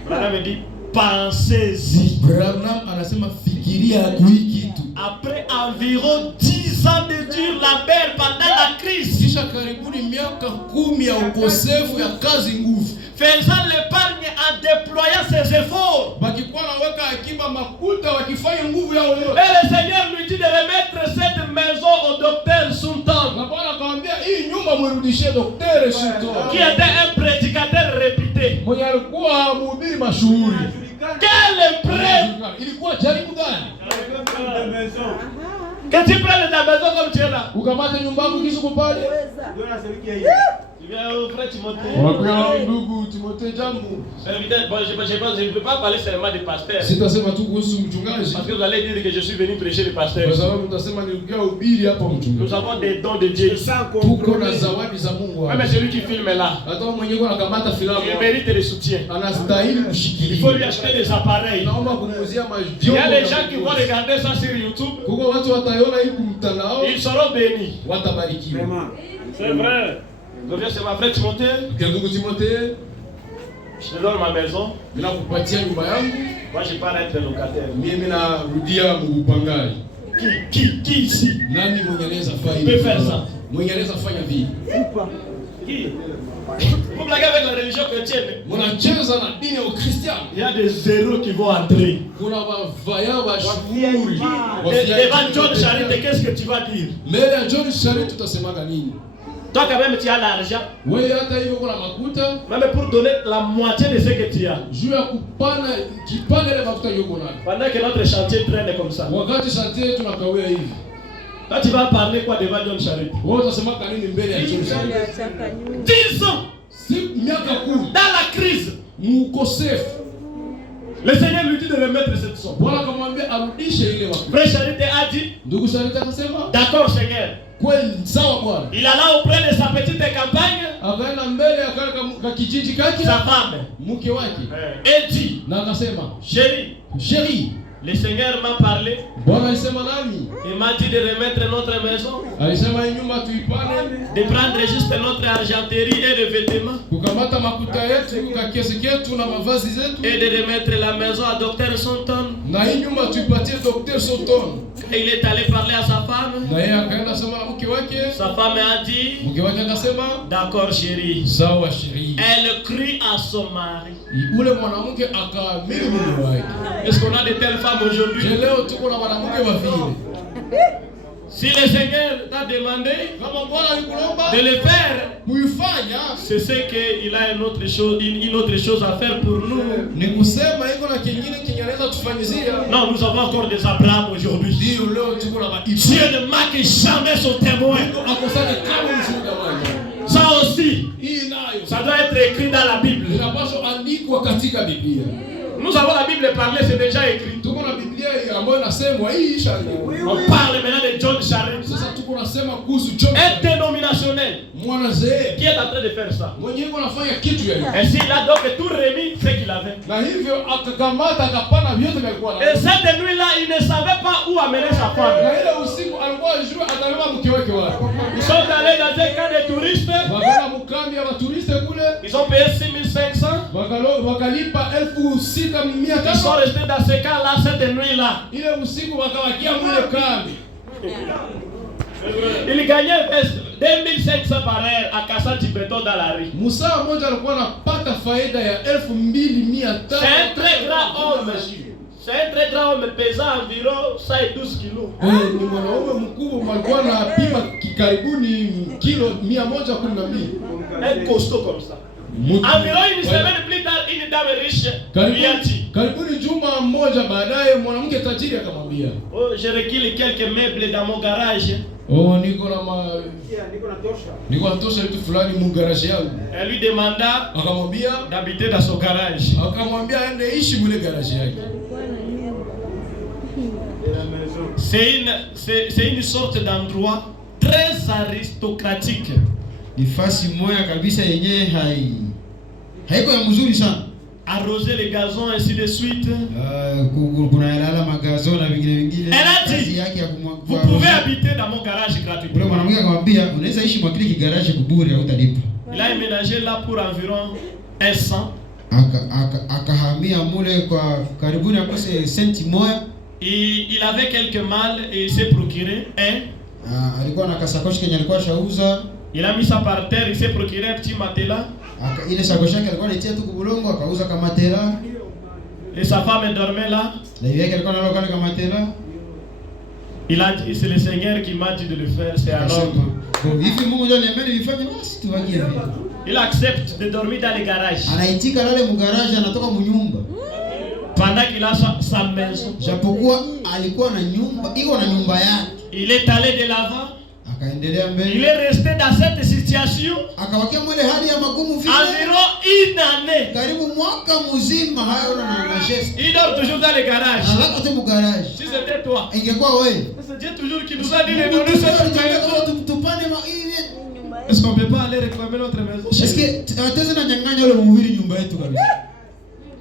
Branham me dit, pensez-y. Branham anasema fikiria kuhiki kitu. Après environ 10 ans de dur labeur pendant la crise, Kisha karibuni miaka 10 ya ukosefu ya kazi nguvu, faisant l'épargne en déployant ses efforts, wakikuwa naweka akiba makuta wakifanya nguvu yao yote. et le Seigneur lui dit de remettre cette maison au docteur Sultan, Na Bwana akamwambia hii nyumba mrudishie Daktari Sultan, qui était un prédicateur réputé. mwenye alikuwa mhubiri mashuhuri. Quelle épreuve! Ilikuwa jaribu gani? Que tu prennes ta maison comme tu es là. Ukamate nyumba yako kisha kupale. Tu viens au frère Timothée. Wakuya ndugu Timothée jambo. Bon, je ne peux pas parler seulement des pasteurs. Sitasema tu kuhusu mchungaji. Parce que vous allez dire que je suis venu prêcher les pasteurs. Kwa sababu mtasema nilikuja hubiri hapa mchungaji. Nous avons des dons de Dieu. Tuko na zawadi za Mungu. Même celui qui filme là, Hata mwenyewe anakamata filamu. il mérite le soutien. Anastahili Il faut kushikilia. lui acheter des appareils. Naomba kumuuzia Il y a mavyombo. des gens qui vont regarder ça sur YouTube. Kuko watu wataiona hii kumtandao, Ils seront bénis. watabarikiwa. C'est vrai. Donc c'est ma frère Timothée. Ndugu Timothée, Je te donne ma maison. ninakupatia nyumba yangu. Moi je pars être locataire. Mimi narudia mpangaji. Qui ici Nani mwenye anaweza fanya peut faire ça? Mwenye anaweza fanya vile? Qui? Vous blaguez avec la religion chrétienne. Mnacheza na dini ya Ukristiano. Il y a des zéros qui vont entrer. Kuna wavaya washuhuri. Devant John Charité, qu'est-ce que tu vas dire? Mbele ya John Charity tutasemaga nini? Toi quand même tu as l'argent. Wewe hata hivyo kuna makuta. Même pour donner la moitié de ce que tu as. Juu ya kupana kipande ile makuta yoko nayo. Pendant que notre chantier traîne comme ça. Wakati chantier tunakawia hivi. Toi tu vas parler quoi devant John Charité? Wewe utasema nini mbele ya John Charity? 10 ans Miaka 10 dans la crise. mkosefu. Le Seigneur lui dit de remettre cette somme. Bwana akamwambia arudishe ile makuta. Frère Charité a dit, Ndugu Charity akasema, d'accord Seigneur. kweli sawa Bwana. Il alla auprès de sa petite campagne, Akaenda mbele akaweka kijiji kake sa femme, mke wake et dit, na akasema, chérie, Chérie, le Seigneur m'a parlé, Bwana alisema nami. il m'a dit de remettre notre maison, Alisema hii nyumba tuipane, de prendre juste notre argenterie et les vêtements, kukamata makuta yetu, kakiasi ketu na mavazi zetu, et de remettre la maison à Dr. Sonton. na hii nyumba tuipatie Dr. Sultan. Il est allé parler à sa femme. Na yeye akaenda sema na mke wake. Sa femme a dit, Mke wake akasema, d'accord chérie. sawa chérie. Elle crie à son mari. Ule mwanamke akaamini mume wake. Est-ce qu'on a de telles femmes aujourd'hui? Je leo tuko na mwanamke wa vile. Si le Seigneur t'a demandé Kama Bwana alikulomba de le faire, kuifanya, c'est ce qu'il a une autre chose à faire pour nous. ni kusema iko na kingine kinaweza tufanyizia. Non, nous avons encore des Abraham aujourd'hui. Ndio leo tuko na Dieu ne manque jamais son témoin. akosana kama mshuhuda wake. Ça aussi, Hii nayo ça doit être écrit dans la Bible. inapaswa andikwa katika Biblia. Nous avons la Bible parlée, c'est déjà écrit. Tuko na Biblia ambayo inasemwa hii ishaandikwa. On parle maintenant de John Charity. Sasa tuko nasema kuhusu John Un dénominationnel mwanazee qui est en train de faire ça. mwenye yuko anafanya kitu ya hiyo. Ainsi, il a donc tout remis ce qu'il avait. Na hivyo akakamata akapana vyote vilikuwa Et nayo. cette nuit-là, il ne savait pas où amener sa femme. Na ile usiku alikuwa ajua atabeba mke wake wapi. Ils sont allés dans un camp de touristes. Wakaenda mkambi ya maturiste kule. Ils ont payé 6500. Wakalipa Ils 6,500. sont restés dans ce camp-là cette nuit-là. Ile usiku wakawakia mule kambi. Il gagnait 2500 par heure à cassant du béton dans la rue. Musaa mmoja alikuwa anapata faida ya 2,500. C'est un très grand homme. C'est un très grand homme pesant environ 112 kilos. Ni mwanaume mkubwa alikuwa anapima kikaribuni kilo 112. Un costaud comme ça. Environ une semaine plus tard, une dame riche lui a dit, karibuni juma moja baadaye mwanamke tajiri akamwambia, oh, je requille quelques meubles dans mon garage. oh, niko na tosha vitu fulani mu garage yangu. Elle lui demanda Akamwambia d'habiter dans son garage. akamwambia aende ishi mule garage yake. C'est une sorte d'endroit très aristocratique. Ni fasi moja kabisa yenyewe haiko ya mzuri sana. Arroser les gazons ainsi de suite. Kuna yalala magazo na vingine. Elle a dit, vous pouvez habiter dans mon garage Ule gratuitement. mwanamke akamwambia unaweza ishi mwa kile kigarage kubure hautalipa. Il a emménagé là pour environ 1 an. akahamia mule kwa karibuni akose senti moja. Il avait quelques malles et il s'est procuré un. Alikuwa na kasakoshi kenye alikuwa shauza. Il a mis ça par terre, il s'est procuré un petit matelas. Ile sakoshi yake alikuwa anatia tu kubulongo, akauza kama matela. Et sa femme dormait là. Na yeye alikuwa analala kama matela. Il a dit, c'est le Seigneur qui m'a dit de le faire, c'est à l'homme. Hivi Mungu ndio aliniambia nifanye, basi tuwakie hivi. Il accepte de dormir dans les garages. Anaitika lale mu garage, anatoka mu nyumba. Pendant qu'il a sa maison. Japokuwa alikuwa na nyumba, iko na nyumba yake. Il est allé de l'avant. Akaendelea mbele. Il est resté dans cette situation. Akawakia mwele hali ya magumu vile. Environ une année. Karibu mwaka mzima hayo na geste. Il dort toujours dans les garages. Alaka tu mu garage. Si c'était toi. Ingekuwa wewe. C'est Dieu toujours qui nous a dit de donner cette maison. Tupane Est-ce qu'on peut pas aller réclamer notre maison? Est-ce que ataweza na nyang'anya ule mhubiri nyumba yetu kabisa?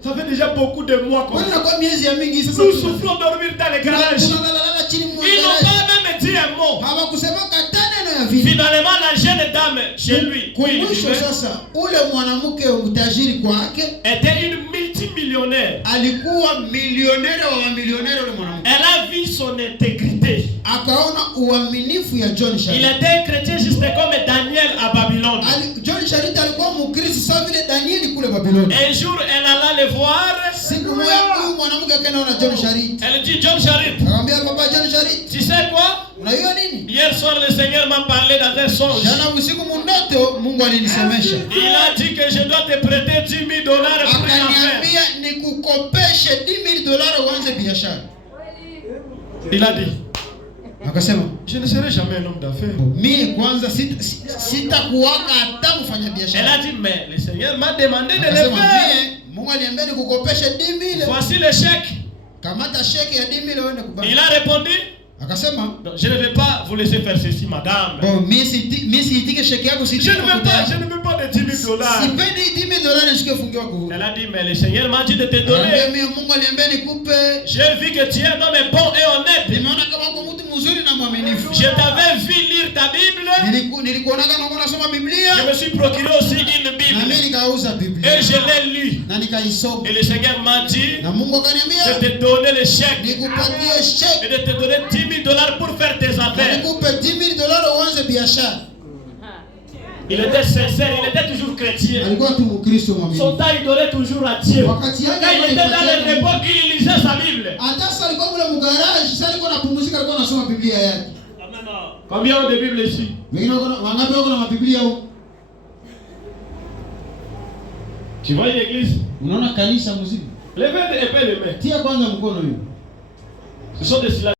Ça fait déjà beaucoup de mois qu'on miezi ya mingi sasa nous souffrons dormir dans les garages. Ils n'ont pas même dit un mot. Hawakusema katana na vile. Finalement la jeune dame chez lui, mwisho sasa ule mwanamke mtajiri kwake était une multimillionnaire. Alikuwa milionere wa milionere ule mwanamke. Elle a vu son intégrité. Akaona uaminifu ya John Sharita. Il était chrétien juste comme Daniel à Babylone. John Sharita alikuwa mkristo sawa vile Danieli kule Babylone. Un jour elle alla le voir. Siku moja huyu mwanamke akaona John Sharita. Elle dit John Sharita. Akamwambia papa John Sharita. Tu sais quoi? Unajua nini? Hier soir le Seigneur m'a parlé dans un songe. Jana usiku mundoto Mungu alinisemesha. Il a dit que je dois te prêter $10,000 pour une affaire. Akaniambia nikukopeshe $10,000 uanze biashara. Il a dit. Akasema, je ne serai jamais un homme d'affaires. Mimi kwanza sitakuwaka hata mfanya biashara. Elle a dit mais le Seigneur m'a demandé de le faire. Mungu aliniambia nikukopeshe $10,000. Voici le chèque. Kamata chèque ya $10,000 uende kubanki. Il a répondu, akasema, je ne vais pas vous laisser faire ceci madame. Bon, mimi siitike chèque yako je ne veux pas de $10,000. Sipendi $10,000 nisikofungiwa kuvuta. Elle a dit mais le Seigneur m'a dit de te donner. Mimi Mungu aliniambia nikupe. J'ai vu que tu es un homme bon et honnête. Nimeona kama uko mtu mzuri na mwaminifu. Je t'avais vu lire ta Bible. Nilikuonaga na unasoma Biblia. Je me suis procuré aussi une Bible. Na mimi nikauza Biblia. Et je l'ai lu. Na nikaisoma. Et le Seigneur m'a dit na Mungu akaniambia de te donner le chèque. Nikupatie chèque. Et de te donner $10,000 pour faire tes affaires. Nikupe $10,000 uanze biashara. Il était sincère, il était toujours chrétien. Alikuwa tu Mkristo mwaminifu. Son temps il donnait toujours à Dieu. Wakati yake il était dans les repos, il lisait sa Bible. Hata sasa alikuwa kule mgarage, sasa alikuwa anapumzika, alikuwa anasoma Biblia yake. Amen. Combien de Bibles ici? Wengine wangapi wako na mabiblia huko? Tu vois une église? Unaona kanisa mzima? Levez les mains. Tia kwanza mkono hivi. Ce sont des